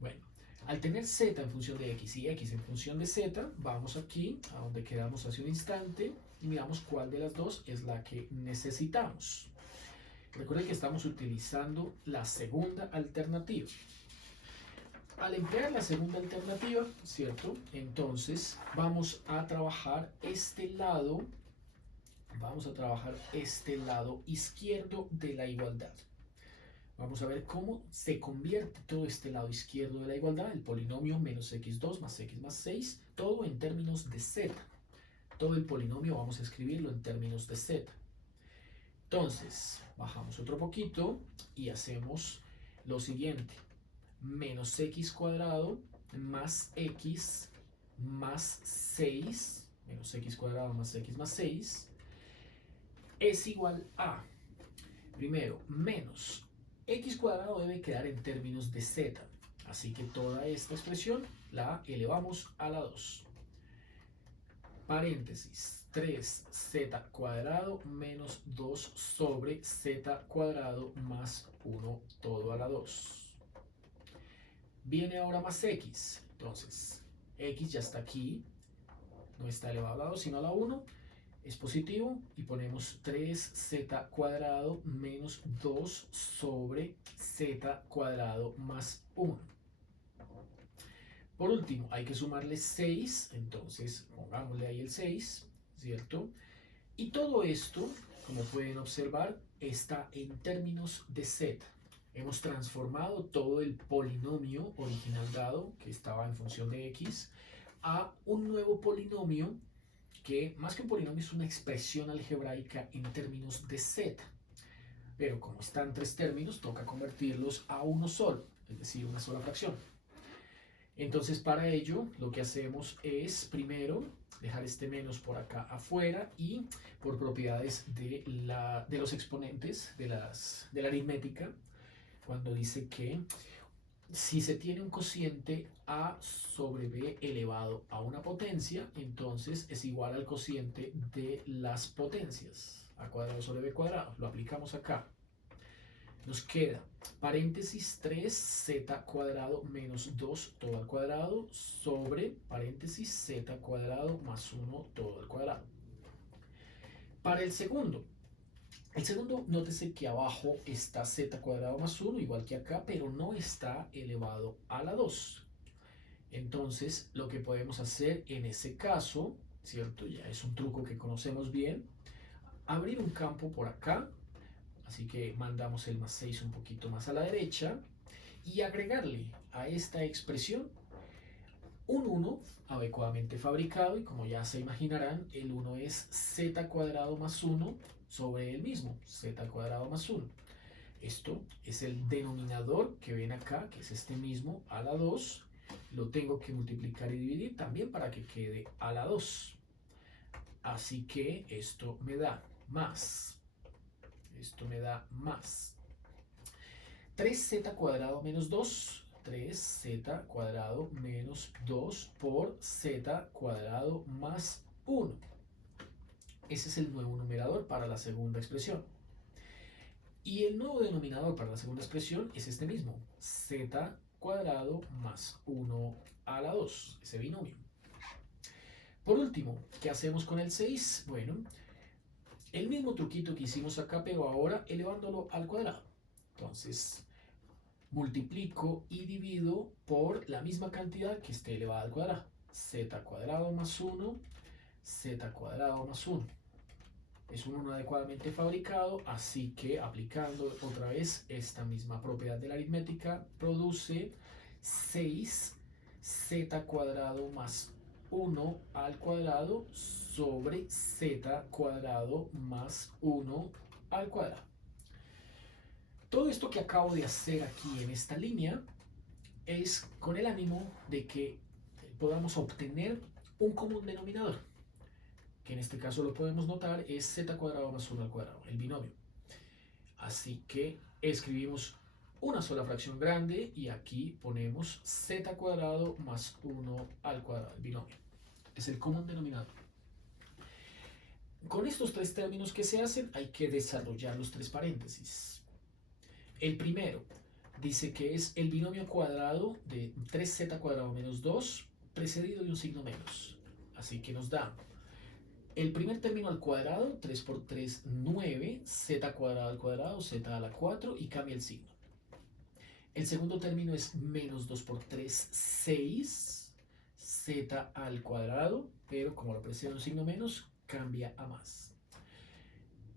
Bueno, al tener z en función de x y x en función de z, vamos aquí a donde quedamos hace un instante y miramos cuál de las dos es la que necesitamos. Recuerden que estamos utilizando la segunda alternativa. Al emplear la segunda alternativa, ¿cierto? Entonces vamos a trabajar este lado izquierdo de la igualdad. Vamos a ver cómo se convierte todo este lado izquierdo de la igualdad, el polinomio menos x2 más x más 6, todo en términos de z. Todo el polinomio vamos a escribirlo en términos de z. Entonces, bajamos otro poquito y hacemos lo siguiente. Menos x cuadrado más x más 6, menos x cuadrado más x más 6, es igual a, primero, menos x cuadrado debe quedar en términos de z. Así que toda esta expresión la elevamos a la 2. Paréntesis, 3z cuadrado menos 2 sobre z cuadrado más 1 todo a la 2. Viene ahora más x. Entonces, x ya está aquí. No está elevado a la 2, sino a la 1. Es positivo y ponemos 3z cuadrado menos 2 sobre z cuadrado más 1. Por último, hay que sumarle 6, entonces pongámosle ahí el 6, ¿cierto? Y todo esto, como pueden observar, está en términos de z. Hemos transformado todo el polinomio original dado, que estaba en función de x, a un nuevo polinomio que más que un polinomio es una expresión algebraica en términos de z. Pero como están tres términos, toca convertirlos a uno solo, es decir, una sola fracción. Entonces, para ello, lo que hacemos es, primero, dejar este menos por acá afuera y por propiedades de los exponentes de la aritmética, cuando dice que si se tiene un cociente a sobre b elevado a una potencia, entonces es igual al cociente de las potencias, a cuadrado sobre b cuadrado. Lo aplicamos acá. Nos queda paréntesis 3z cuadrado menos 2 todo al cuadrado sobre paréntesis z cuadrado más 1 todo al cuadrado. Para el segundo, nótese que abajo está z cuadrado más 1, igual que acá, pero no está elevado a la 2. Entonces, lo que podemos hacer en ese caso, ¿cierto? Ya es un truco que conocemos bien. Abrir un campo por acá. Así que mandamos el más 6 un poquito más a la derecha y agregarle a esta expresión un 1 adecuadamente fabricado, y como ya se imaginarán, el 1 es z cuadrado más 1 sobre el mismo, z cuadrado más 1. Esto es el denominador que ven acá, que es este mismo, a la 2. Lo tengo que multiplicar y dividir también para que quede a la 2. Así que esto me da más. 3z cuadrado menos 2, 3z cuadrado menos 2 por z cuadrado más 1. Ese es el nuevo numerador para la segunda expresión. Y el nuevo denominador para la segunda expresión es este mismo, z cuadrado más 1 a la 2, ese binomio. Por último, ¿qué hacemos con el 6? Bueno, el mismo truquito que hicimos acá, pero ahora elevándolo al cuadrado. Entonces, multiplico y divido por la misma cantidad que esté elevada al cuadrado. Z cuadrado más 1, Z cuadrado más 1. Es un 1 adecuadamente fabricado, así que aplicando otra vez esta misma propiedad de la aritmética, produce 6z cuadrado más 1 al cuadrado sobre z cuadrado más 1 al cuadrado. Todo esto que acabo de hacer aquí en esta línea es con el ánimo de que podamos obtener un común denominador, que en este caso lo podemos notar es z cuadrado más 1 al cuadrado, el binomio. Así que escribimos una sola fracción grande y aquí ponemos z cuadrado más 1 al cuadrado, el binomio. Es el común denominador. Con estos tres términos que se hacen hay que desarrollar los tres paréntesis. El primero dice que es el binomio cuadrado de 3z cuadrado menos 2 precedido de un signo menos. Así que nos da el primer término al cuadrado, 3 por 3, 9, z cuadrado al cuadrado, z a la 4 y cambia el signo. El segundo término es menos 2 por 3, 6, z al cuadrado, pero como lo precede un signo menos, cambia a más.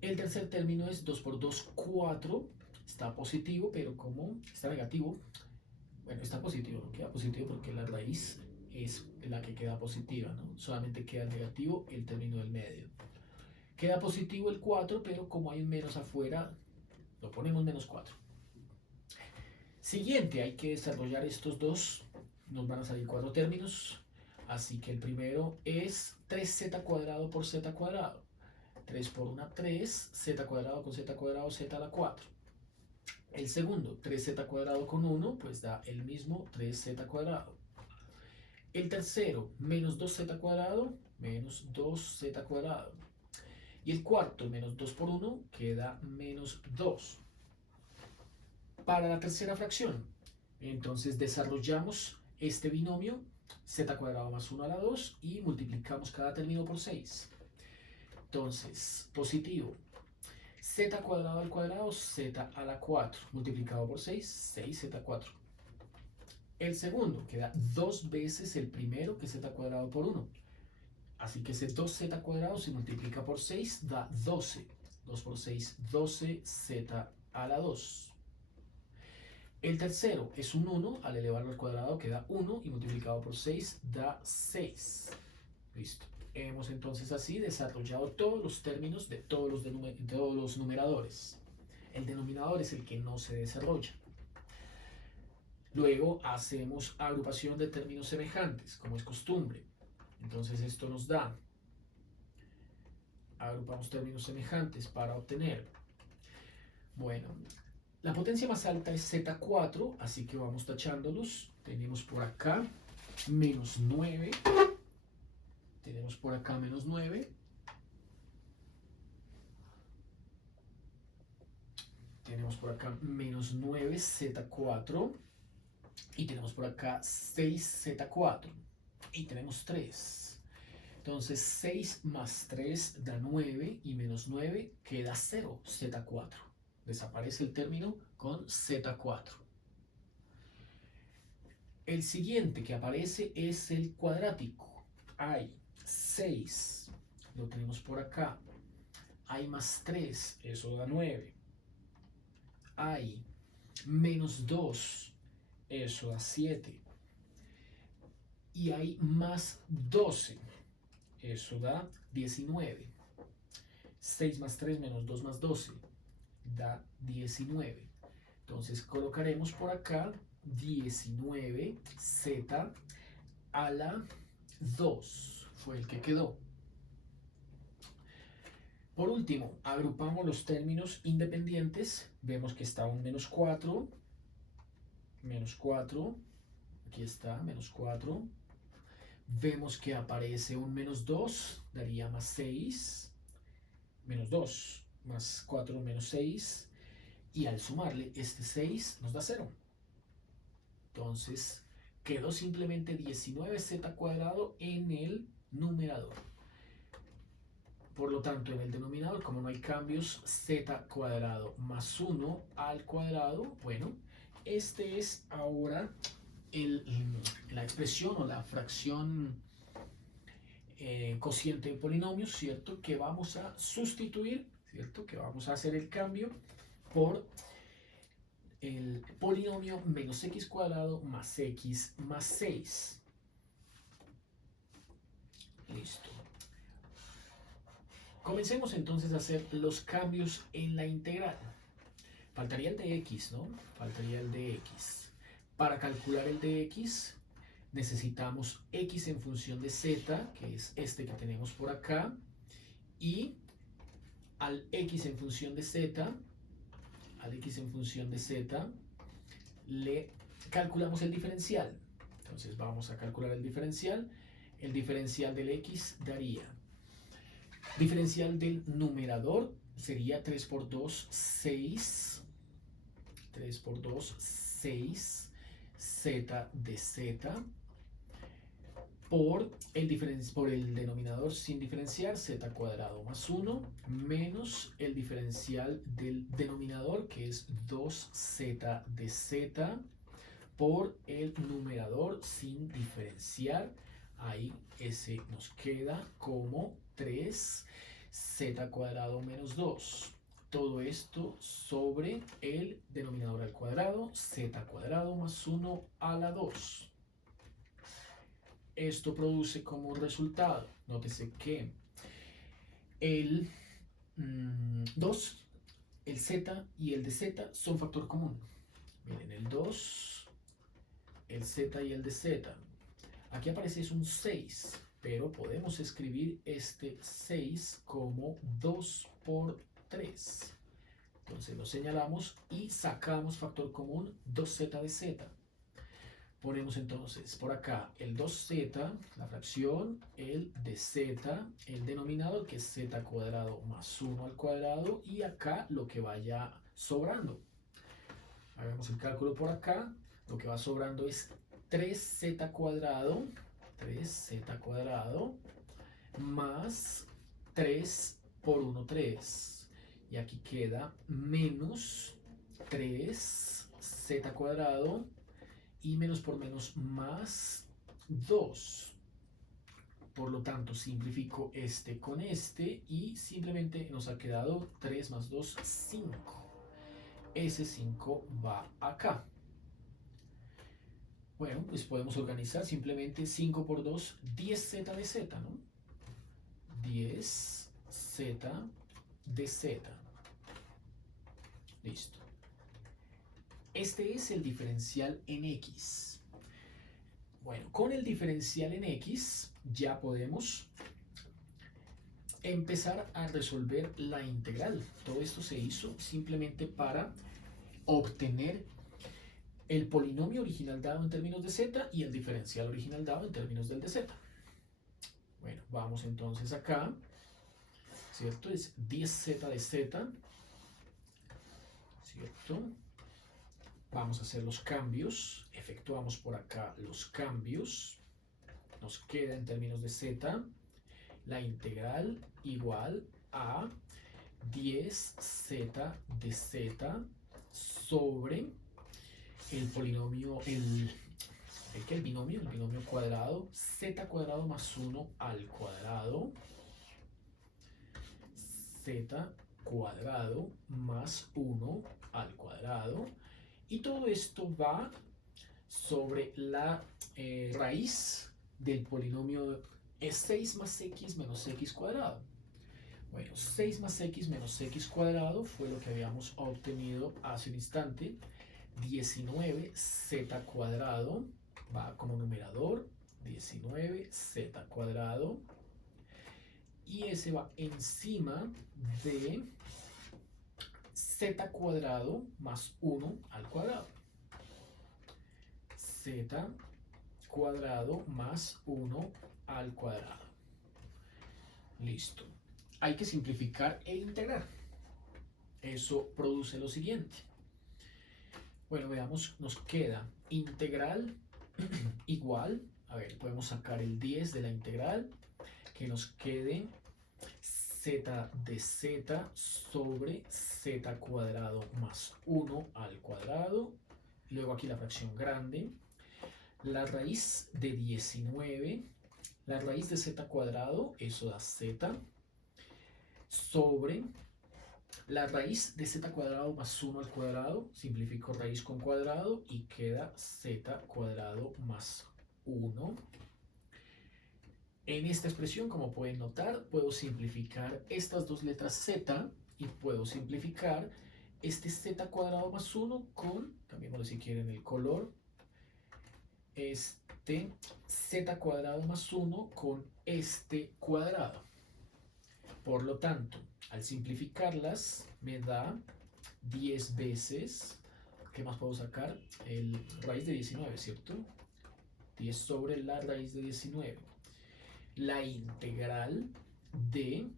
El tercer término es 2 por 2, 4, está positivo, pero como está negativo, bueno, está positivo, no queda positivo porque la raíz es la que queda positiva, ¿no? Solamente queda el negativo, el término del medio. Queda positivo el 4, pero como hay un menos afuera, lo ponemos menos 4. Siguiente, hay que desarrollar estos dos, nos van a salir 4 términos, así que el primero es 3z cuadrado por z cuadrado. 3 por 1, 3, z cuadrado con z cuadrado, z a la 4. El segundo, 3z cuadrado con 1, pues da el mismo 3z cuadrado. El tercero, menos 2z cuadrado, menos 2z cuadrado. Y el cuarto, menos 2 por 1, queda menos 2. Para la tercera fracción, entonces desarrollamos este binomio, z cuadrado más 1 a la 2, y multiplicamos cada término por 6. Entonces, positivo, z cuadrado al cuadrado, z a la 4, multiplicado por 6, 6z4. El segundo queda 2 veces el primero, que es z cuadrado por 1. Así que ese 2z cuadrado se multiplica por 6, da 12. 2 por 6, 12z a la 2. El tercero es un 1, al elevarlo al cuadrado queda 1 y multiplicado por 6 da 6. Listo. Hemos entonces así desarrollado todos los términos de todos los numeradores. El denominador es el que no se desarrolla. Luego hacemos agrupación de términos semejantes, como es costumbre. Entonces esto nos da, agrupamos términos semejantes para obtener, bueno, la potencia más alta es z4, así que vamos tachándolos. Tenemos por acá menos 9, tenemos por acá menos 9, tenemos por acá menos 9z4, y tenemos por acá 6z4, y tenemos 3. Entonces 6 más 3 da 9, y menos 9 queda 0, z4. Desaparece el término con z4. El siguiente que aparece es el cuadrático. Hay 6, lo tenemos por acá. Hay más 3, eso da 9. Hay menos 2, eso da 7. Y hay más 12, eso da 19. 6 más 3 menos 2 más 12 da 19. Entonces colocaremos por acá 19z a la 2. Fue el que quedó. Por último, agrupamos los términos independientes. Vemos que está un menos 4. Menos 4. Aquí está, menos 4. Vemos que aparece un menos 2. Daría más 6. menos 2, más 4 menos 6, y al sumarle este 6 nos da 0. Entonces quedó simplemente 19z cuadrado en el numerador. Por lo tanto, en el denominador, como no hay cambios, z cuadrado más 1 al cuadrado, bueno, este es ahora la expresión o la fracción cociente de polinomios, ¿cierto? Que vamos a sustituir, ¿cierto? Que vamos a hacer el cambio por el polinomio menos x cuadrado más x más 6. Listo. Comencemos entonces a hacer los cambios en la integral. Faltaría el de x, ¿no? Faltaría el de x. Para calcular el de x necesitamos x en función de z, que es este que tenemos por acá, y al x en función de z, le calculamos el diferencial. Entonces vamos a calcular el diferencial. El diferencial del x daría, diferencial del numerador sería 3 por 2, 6. 3 por 2, 6 z de z por el denominador sin diferenciar, z cuadrado más 1, menos el diferencial del denominador, que es 2z de z, por el numerador sin diferenciar. Ahí ese nos queda como 3z cuadrado menos 2. Todo esto sobre el denominador al cuadrado, z cuadrado más 1 a la 2. Esto produce como resultado, nótese que el 2, el z y el de z son factor común. Miren, el 2, el z y el de z. Aquí aparece es un 6, pero podemos escribir este 6 como 2 por 3. Entonces lo señalamos y sacamos factor común 2z de z. Ponemos entonces por acá el 2z, la fracción, el de z, el denominador, que es z cuadrado más 1 al cuadrado, y acá lo que vaya sobrando. Hagamos el cálculo por acá. Lo que va sobrando es 3z cuadrado más 3 por 1, 3. Y aquí queda menos 3z cuadrado y menos por menos más 2. Por lo tanto, simplifico este con este y simplemente nos ha quedado 3 más 2, 5. Ese 5 va acá. Bueno, pues podemos organizar simplemente 5 por 2, 10z de z, ¿no? 10z de z. Listo. Este es el diferencial en x. Bueno, con el diferencial en x ya podemos empezar a resolver la integral. Todo esto se hizo simplemente para obtener el polinomio original dado en términos de z y el diferencial original dado en términos del de z. Bueno, vamos entonces acá, ¿cierto? Es 10z de z, ¿cierto? Vamos a hacer los cambios, efectuamos por acá los cambios, nos queda en términos de z la integral igual a 10z de z sobre el polinomio, el binomio cuadrado, z cuadrado más 1 al cuadrado, z cuadrado más 1 al cuadrado, y todo esto va sobre la raíz del polinomio es 6 más x menos x cuadrado. Bueno, 6 más x menos x cuadrado fue lo que habíamos obtenido hace un instante. 19z cuadrado va como numerador, 19z cuadrado, y ese va encima de z cuadrado más 1 al cuadrado. Z cuadrado más 1 al cuadrado. Listo. hay que simplificar e integrar. Eso produce lo siguiente. Bueno, veamos, nos queda integral igual, a ver, podemos sacar el 10 de la integral, que nos quede z de z sobre z cuadrado más 1 al cuadrado, luego aquí la fracción grande, la raíz de 19, la raíz de z cuadrado, eso da z, sobre la raíz de z cuadrado más 1 al cuadrado, simplifico raíz con cuadrado y queda z cuadrado más 1. En esta expresión, como pueden notar, puedo simplificar estas dos letras z y puedo simplificar este z cuadrado más 1 con, cambiémosle si quieren el color, este z cuadrado más 1 con este cuadrado. Por lo tanto, al simplificarlas me da 10 veces, ¿qué más puedo sacar? El raíz de 19, ¿cierto? 10 sobre la raíz de 19. La integral de,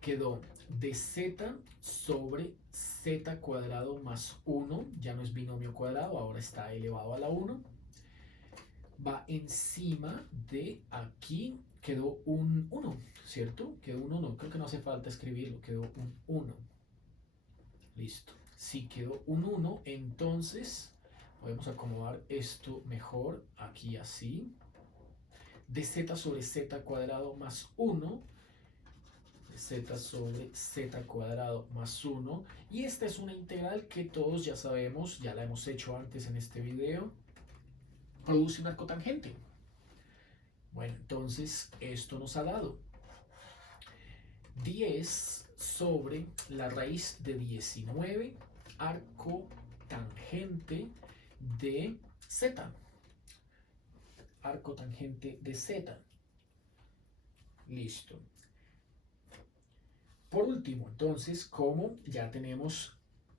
quedó de z sobre z cuadrado más 1, ya no es binomio cuadrado, ahora está elevado a la 1, va encima de aquí, quedó un 1, ¿cierto? Quedó un 1, creo que no hace falta escribirlo, quedó un 1. Listo. Si quedó un 1, entonces podemos acomodar esto mejor, aquí así. De z sobre z cuadrado más 1, de z sobre z cuadrado más 1, y esta es una integral que todos ya sabemos, ya la hemos hecho antes en este video, produce un arco tangente. Bueno, entonces esto nos ha dado 10 sobre la raíz de 19 arco tangente de z. Arco tangente de z. Listo. Por último, entonces, como ya tenemos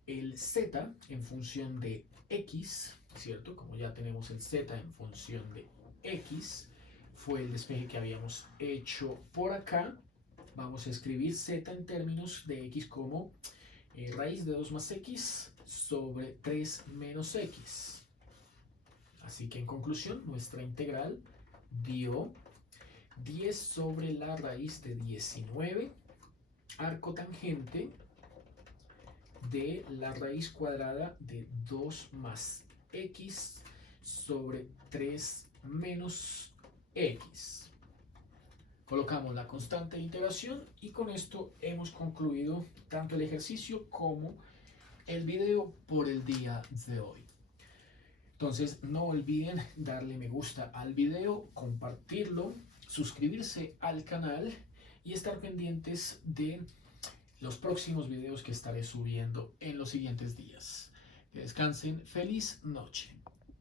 el z en función de x, ¿cierto? Como ya tenemos el z en función de x, fue el despeje que habíamos hecho por acá. Vamos a escribir z en términos de x como raíz de 2 más x sobre 3 menos x. Así que en conclusión, nuestra integral dio 10 sobre la raíz de 19 arco tangente de la raíz cuadrada de 2 más x sobre 3 menos x. Colocamos la constante de integración y con esto hemos concluido tanto el ejercicio como el video por el día de hoy. Entonces no olviden darle me gusta al video, compartirlo, suscribirse al canal y estar pendientes de los próximos videos que estaré subiendo en los siguientes días. Que descansen, feliz noche.